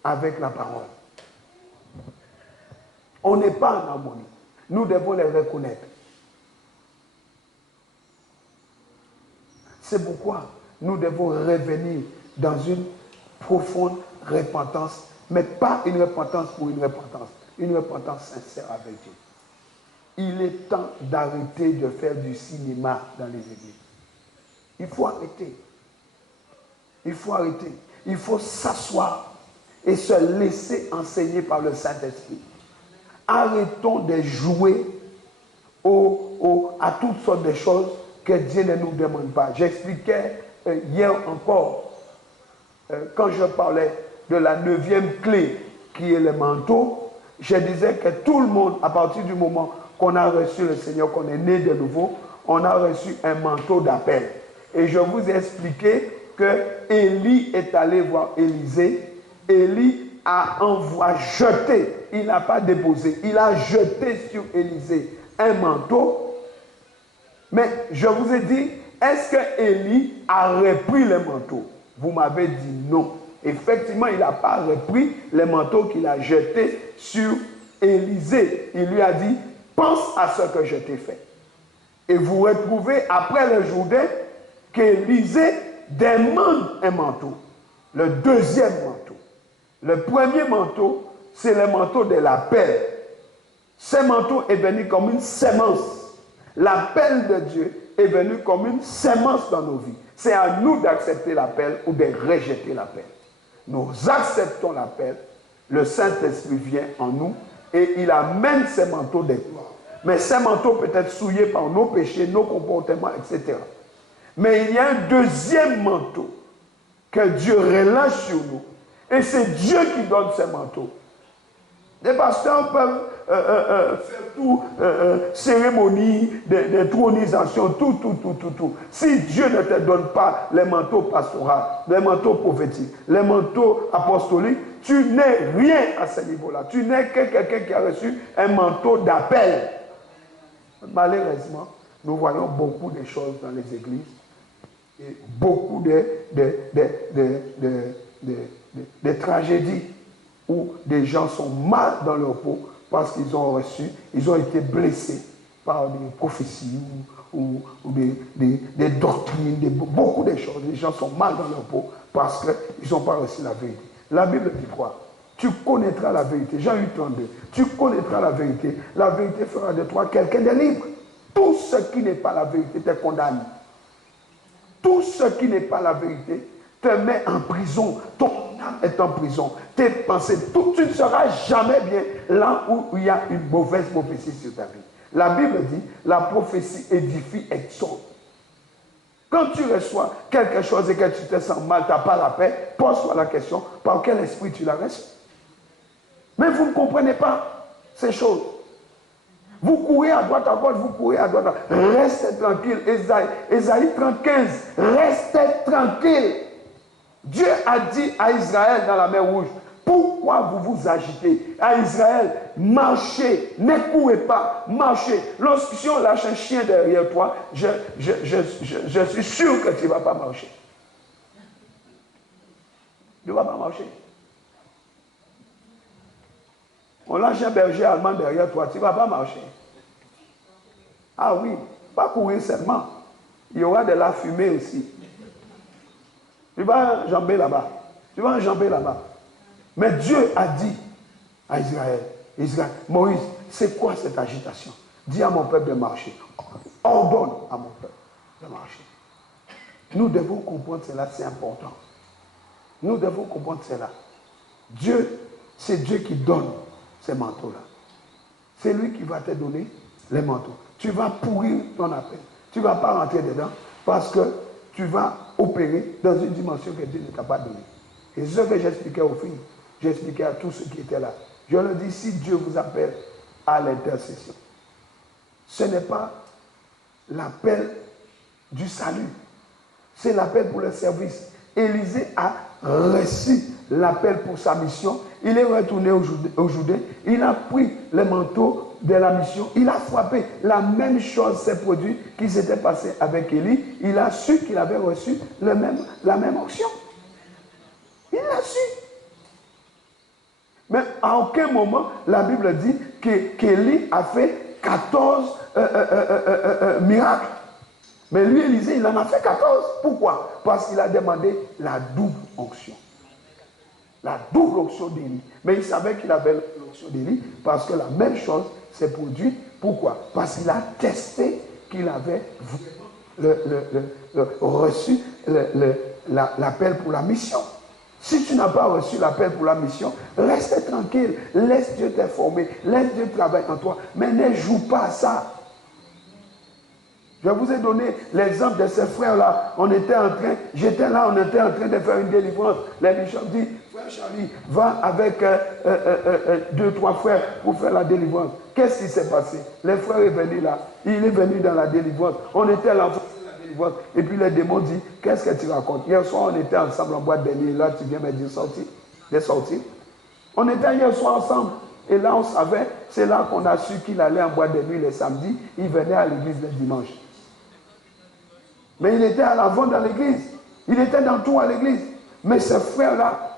avec la parole. On n'est pas en harmonie. Nous devons les reconnaître. C'est pourquoi nous devons revenir dans une profonde repentance, mais pas une repentance pour une repentance sincère avec Dieu. Il est temps d'arrêter de faire du cinéma dans les églises. Il faut arrêter. Il faut arrêter. Il faut s'asseoir et se laisser enseigner par le Saint-Esprit. Arrêtons de jouer à toutes sortes de choses que Dieu ne nous demande pas. J'expliquais hier encore, quand je parlais de la 9e clé qui est le manteau, je disais que tout le monde, à partir du moment qu'on a reçu le Seigneur, qu'on est né de nouveau, on a reçu un manteau d'appel. Et je vous ai expliqué que Élie est allé voir Élisée. Élie a jeté, il n'a pas déposé, il a jeté sur Élisée un manteau. Mais je vous ai dit, est-ce que Élie a repris le manteau? Vous m'avez dit non. Effectivement, il n'a pas repris le manteau qu'il a jeté sur Élisée. Il lui a dit, pense à ce que je t'ai fait. Et vous retrouvez après le Jourdain qu'Élisée demande un manteau. Le deuxième manteau. Le premier manteau, c'est le manteau de l'appel. Ce manteau est venu comme une sémence. L'appel de Dieu est venu comme une sémence dans nos vies. C'est à nous d'accepter l'appel ou de rejeter l'appel. Nous acceptons l'appel, le Saint-Esprit vient en nous et il amène ces manteaux de gloire. Mais ces manteaux peuvent être souillés par nos péchés, nos comportements, etc. Mais il y a un deuxième manteau que Dieu relâche sur nous. Et c'est Dieu qui donne ces manteaux. Les pasteurs peuvent faire tout, cérémonie de tronisation, tout. Si Dieu ne te donne pas les manteaux pastoraux, les manteaux prophétiques, les manteaux apostoliques, tu n'es rien à ce niveau-là. Tu n'es que quelqu'un qui a reçu un manteau d'appel. Malheureusement, nous voyons beaucoup de choses dans les églises. Et beaucoup de tragédies où des gens sont mal dans leur peau parce qu'ils ont été blessés par des prophéties ou des doctrines, beaucoup de choses. Les gens sont mal dans leur peau parce qu'ils n'ont pas reçu la vérité. La Bible dit quoi? Tu connaîtras la vérité. Jean 8:32. Tu connaîtras la vérité. La vérité fera de toi quelqu'un de libre. Tout ce qui n'est pas la vérité te condamne. Tout ce qui n'est pas la vérité te met en prison. Ton âme est en prison. Tes pensées, tout, tu ne seras jamais bien là où il y a une mauvaise prophétie sur ta vie. La Bible dit, la prophétie édifie, exhorte. Quand tu reçois quelque chose et que tu te sens mal, tu n'as pas la paix, pose-toi la question, par quel esprit tu la reçois? Mais vous ne comprenez pas ces choses. Vous courez à droite, à gauche, vous courez à droite. Restez tranquille. Ésaïe 30:15. Restez tranquille. Dieu a dit à Israël dans la mer Rouge, pourquoi vous vous agitez? À Israël, marchez, ne courez pas, marchez. Si on lâche un chien derrière toi, je suis sûr que tu ne vas pas marcher. Tu ne vas pas marcher. On lâche un berger allemand derrière toi, tu ne vas pas marcher. Ah oui, pas courir seulement. Il y aura de la fumée aussi. Tu vas jamber là-bas. Tu vas enjamber là-bas. Mais Dieu a dit à Israël, Moïse, c'est quoi cette agitation? Dis à mon peuple de marcher. Ordonne à mon peuple de marcher. Nous devons comprendre cela, c'est important. Nous devons comprendre cela. Dieu, c'est Dieu qui donne ces manteaux-là. C'est lui qui va te donner les manteaux. Tu vas pourrir ton appel. Tu ne vas pas rentrer dedans parce que tu vas opérer dans une dimension que Dieu ne t'a pas donnée. Et ce que j'expliquais aux filles, j'expliquais à tous ceux qui étaient là. Je leur dis, si Dieu vous appelle à l'intercession, ce n'est pas l'appel du salut. C'est l'appel pour le service. Élisée a reçu l'appel pour sa mission. Il est retourné au Jourdain. Il a pris le manteau de la mission. Il a frappé. La même chose s'est produite qui s'était passée avec Élie. Il a su qu'il avait reçu la même onction. Il l'a su. Mais à aucun moment, la Bible dit qu'Élie a fait 14 miracles. Mais lui, Élisée, il en a fait 14. Pourquoi? Parce qu'il a demandé la double onction. La double onction d'Élie. Mais il savait qu'il avait l'onction d'Élie parce que la même chose s'est produite. Pourquoi? Parce qu'il a testé qu'il avait reçu l'appel pour la mission. Si tu n'as pas reçu l'appel pour la mission, reste tranquille. Laisse Dieu t'informer. Laisse Dieu travailler en toi. Mais ne joue pas à ça. Je vous ai donné l'exemple de ces frères-là. J'étais là, on était en train de faire une délivrance. Le bishop dit, frère Charlie, va avec 2-3 frères pour faire la délivrance. Qu'est-ce qui s'est passé? Le frère est venu là. Il est venu dans la délivrance. On était là, la délivrance. Et puis le démon dit, qu'est-ce que tu racontes? Hier soir, on était ensemble en boîte de nuit. Là, tu viens me dire de sortir. On était hier soir ensemble. Et là, on savait, c'est là qu'on a su qu'il allait en boîte de nuit le samedi. Il venait à l'église le dimanche. Mais il était à l'avant dans l'église. Il était dans tout à l'église. Mais ce frère-là,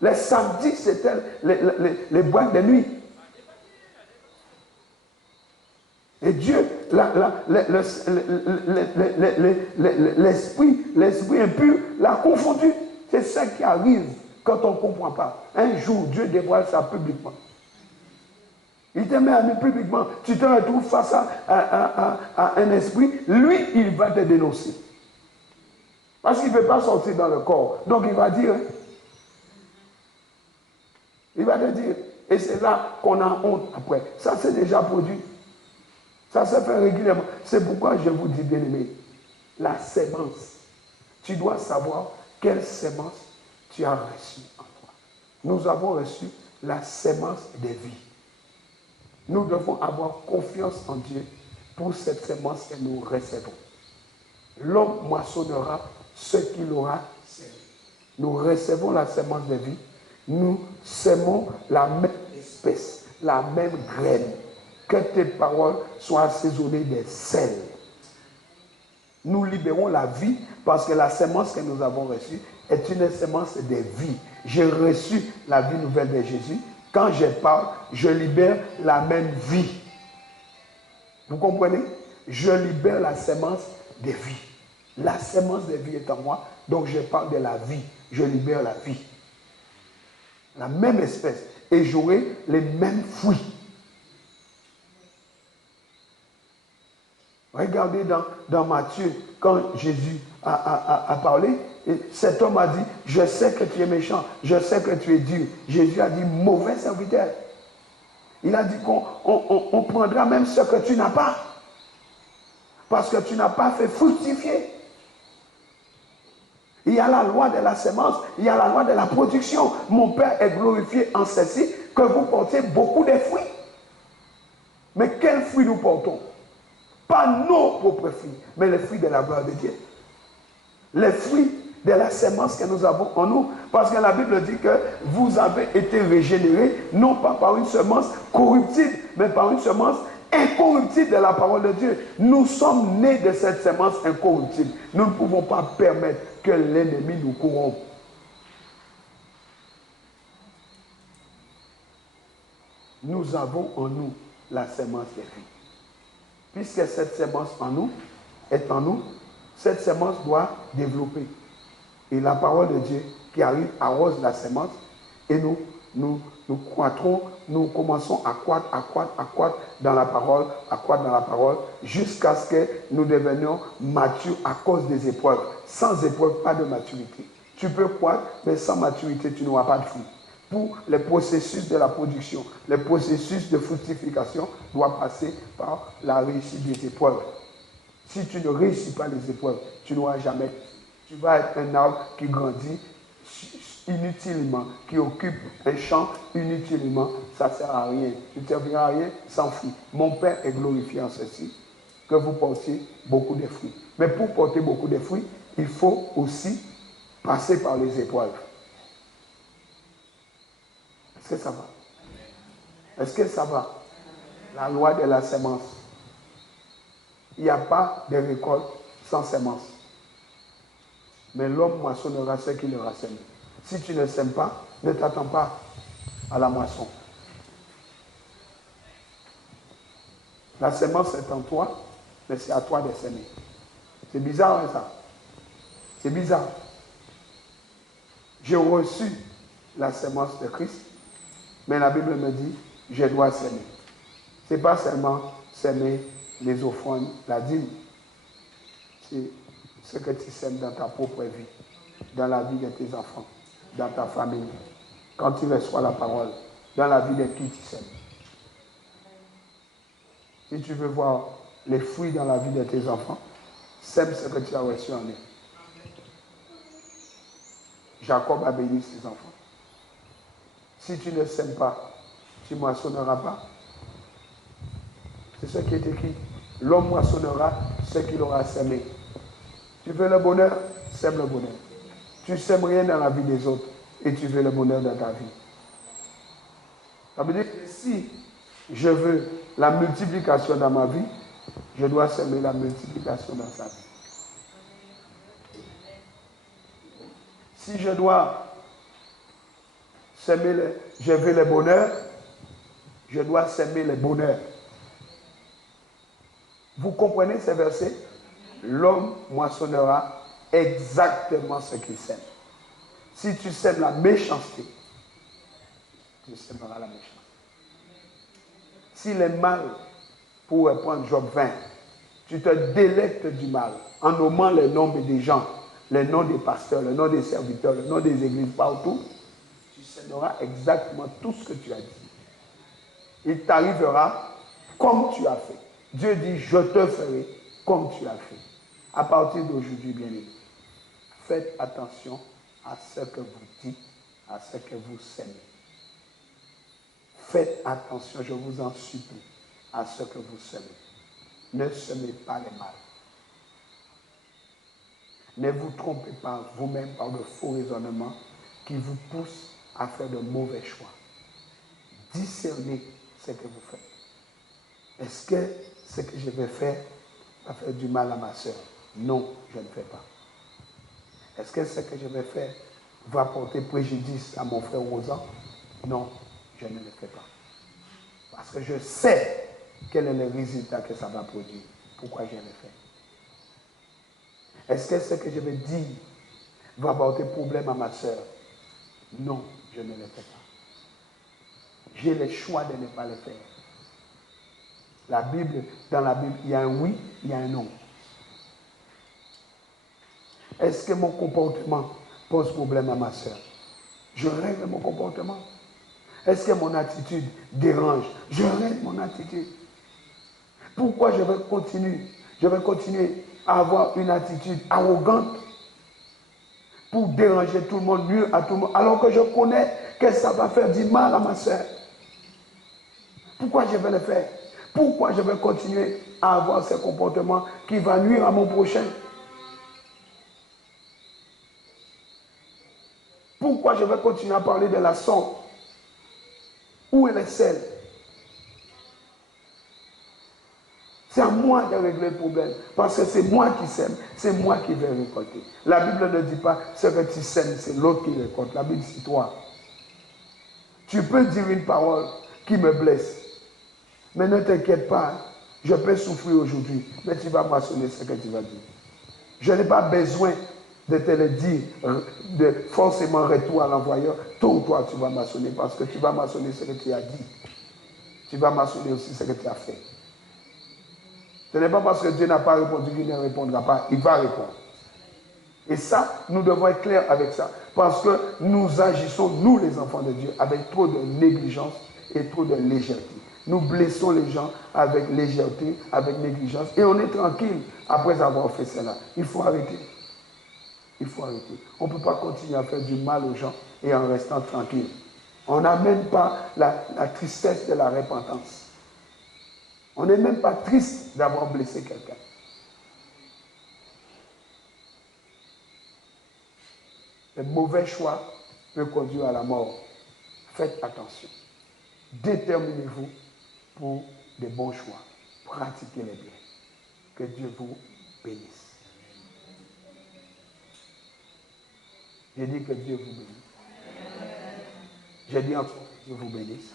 les samedis, c'était les boîtes de nuit. Et Dieu, l'esprit impur l'a confondu. C'est ça qui arrive quand on ne comprend pas. Un jour, Dieu dévoile ça publiquement. Il te met à nu publiquement. Tu te retrouves face à un esprit. Lui, il va te dénoncer. Parce qu'il ne veut pas sortir dans le corps. Donc, il va dire. Il va te dire. Et c'est là qu'on a honte après. Ça, c'est déjà produit. Ça se fait régulièrement. C'est pourquoi je vous dis, bien aimé, la sémence. Tu dois savoir quelle sémence tu as reçue en toi. Nous avons reçu la sémence des vies. Nous devons avoir confiance en Dieu pour cette sémence que nous recevons. L'homme moissonnera ce qu'il aura semé. Nous recevons la sémence de vie. Nous sémons la même espèce, la même graine. Que tes paroles soient assaisonnées de sel. Nous libérons la vie parce que la sémence que nous avons reçue est une sémence de vie. J'ai reçu la vie nouvelle de Jésus. Quand je parle, je libère la même vie. Vous comprenez? Je libère la sémence de vie. La sémence de vie est en moi, donc je parle de la vie. Je libère la vie. La même espèce. Et j'aurai les mêmes fruits. Regardez dans Matthieu, quand Jésus a parlé, et cet homme a dit, je sais que tu es méchant, je sais que tu es dur. Jésus a dit, mauvais serviteur. Il a dit qu'on prendra même ce que tu n'as pas. Parce que tu n'as pas fait fructifier. Il y a la loi de la semence, il y a la loi de la production. Mon Père est glorifié en ceci, que vous portez beaucoup de fruits. Mais quels fruits nous portons? Pas nos propres fruits, mais les fruits de la gloire de Dieu. Les fruits de la sémence que nous avons en nous. Parce que la Bible dit que vous avez été régénérés, non pas par une semence corruptible, mais par une semence incorruptible de la parole de Dieu. Nous sommes nés de cette semence incorruptible. Nous ne pouvons pas permettre que l'ennemi nous corrompe. Nous avons en nous la sémence de vie. Puisque cette sémence est en nous, cette sémence doit développer. Et la parole de Dieu qui arrive arrose la semence et nous croîtrons, nous commençons à croître dans la parole, jusqu'à ce que nous devenions matures à cause des épreuves. Sans épreuve, pas de maturité. Tu peux croître, mais sans maturité, tu n'auras pas de fruit. Pour les processus de la production, les processus de fructification doivent passer par la réussite des épreuves. Si tu ne réussis pas les épreuves, tu n'auras jamais. Tu vas être un arbre qui grandit inutilement, qui occupe un champ inutilement, ça ne sert à rien. Tu ne serviras à rien sans fruit. Mon Père est glorifié en ceci, que vous portiez beaucoup de fruits. Mais pour porter beaucoup de fruits, il faut aussi passer par les épreuves. Est-ce que ça va? Est-ce que ça va? La loi de la semence. Il n'y a pas de récolte sans semence. Mais l'homme moissonnera ce qu'il aura semé. Si tu ne sèmes pas, ne t'attends pas à la moisson. La semence est en toi, mais c'est à toi de s'aimer. C'est bizarre, hein, ça? C'est bizarre. J'ai reçu la semence de Christ, mais la Bible me dit, je dois s'aimer. Ce n'est pas seulement s'aimer les offrandes, la dîme. C'est ce que tu sèmes dans ta propre vie, dans la vie de tes enfants, dans ta famille, quand tu reçois la parole, dans la vie de qui tu sèmes. Si tu veux voir les fruits dans la vie de tes enfants, sème ce que tu as reçu en eux. Jacob a béni ses enfants. Si tu ne sèmes pas, tu ne moissonneras pas. C'est ce qui est écrit. L'homme moissonnera ce qu'il aura semé. Tu veux le bonheur, sème le bonheur. Tu ne sèmes rien dans la vie des autres et tu veux le bonheur dans ta vie. Ça veut dire que si je veux la multiplication dans ma vie, je dois semer la multiplication dans sa vie. Si je dois semer je veux le bonheur, je dois semer le bonheur. Vous comprenez ces versets? L'homme moissonnera exactement ce qu'il sème. Si tu sèmes la méchanceté, tu sèmeras la méchanceté. Si le mal, pour reprendre Job 20, tu te délectes du mal en nommant les noms des gens, les noms des pasteurs, les noms des serviteurs, les noms des églises partout, tu sèmeras exactement tout ce que tu as dit. Il t'arrivera comme tu as fait. Dieu dit, je te ferai comme tu as fait. À partir d'aujourd'hui, bien-aimés, faites attention à ce que vous dites, à ce que vous semez. Faites attention, je vous en supplie, à ce que vous semez. Ne semez pas le mal. Ne vous trompez pas vous-même par de faux raisonnements qui vous poussent à faire de mauvais choix. Discernez ce que vous faites. Est-ce que ce que je vais faire va faire du mal à ma soeur? Non, je ne fais pas. Est-ce que ce que je vais faire va porter préjudice à mon frère Rosan? Non, je ne le fais pas. Parce que je sais quel est le résultat que ça va produire. Pourquoi je le fais? Est-ce que ce que je vais dire va porter problème à ma soeur? Non, je ne le fais pas. J'ai le choix de ne pas le faire. Dans la Bible, il y a un oui, il y a un non. Est-ce que mon comportement pose problème à ma soeur? Je règle mon comportement. Est-ce que mon attitude dérange? Je règle mon attitude. Pourquoi je vais continuer à avoir une attitude arrogante pour déranger tout le monde, nuire à tout le monde, alors que je connais que ça va faire du mal à ma soeur? Pourquoi je vais le faire? Pourquoi je vais continuer à avoir ce comportement qui va nuire à mon prochain? Pourquoi je vais continuer à parler de la sonde? Où est le sel? C'est à moi de régler le problème. Parce que c'est moi qui sème. C'est moi qui vais récolter. La Bible ne dit pas ce que tu sèmes, c'est l'autre qui récolte. La Bible, c'est toi. Tu peux dire une parole qui me blesse. Mais ne t'inquiète pas. Je peux souffrir aujourd'hui. Mais tu vas moissonner ce que tu vas dire. Je n'ai pas besoin de te le dire, de forcément retour à l'envoyeur, tôt ou tard tu vas maçonner, parce que tu vas maçonner ce que tu as dit. Tu vas maçonner aussi ce que tu as fait. Ce n'est pas parce que Dieu n'a pas répondu qu'il ne répondra pas, il va répondre. Et ça, nous devons être clairs avec ça, parce que nous agissons, nous les enfants de Dieu, avec trop de négligence et trop de légèreté. Nous blessons les gens avec légèreté, avec négligence, et on est tranquille après avoir fait cela. Il faut arrêter. Il faut arrêter. On ne peut pas continuer à faire du mal aux gens et en restant tranquille. On n'a même pas la tristesse de la repentance. On n'est même pas triste d'avoir blessé quelqu'un. Le mauvais choix peut conduire à la mort. Faites attention. Déterminez-vous pour des bons choix. Pratiquez les biens. Que Dieu vous bénisse. J'ai dit que Dieu vous bénisse. J'ai dit encore que Dieu vous bénisse.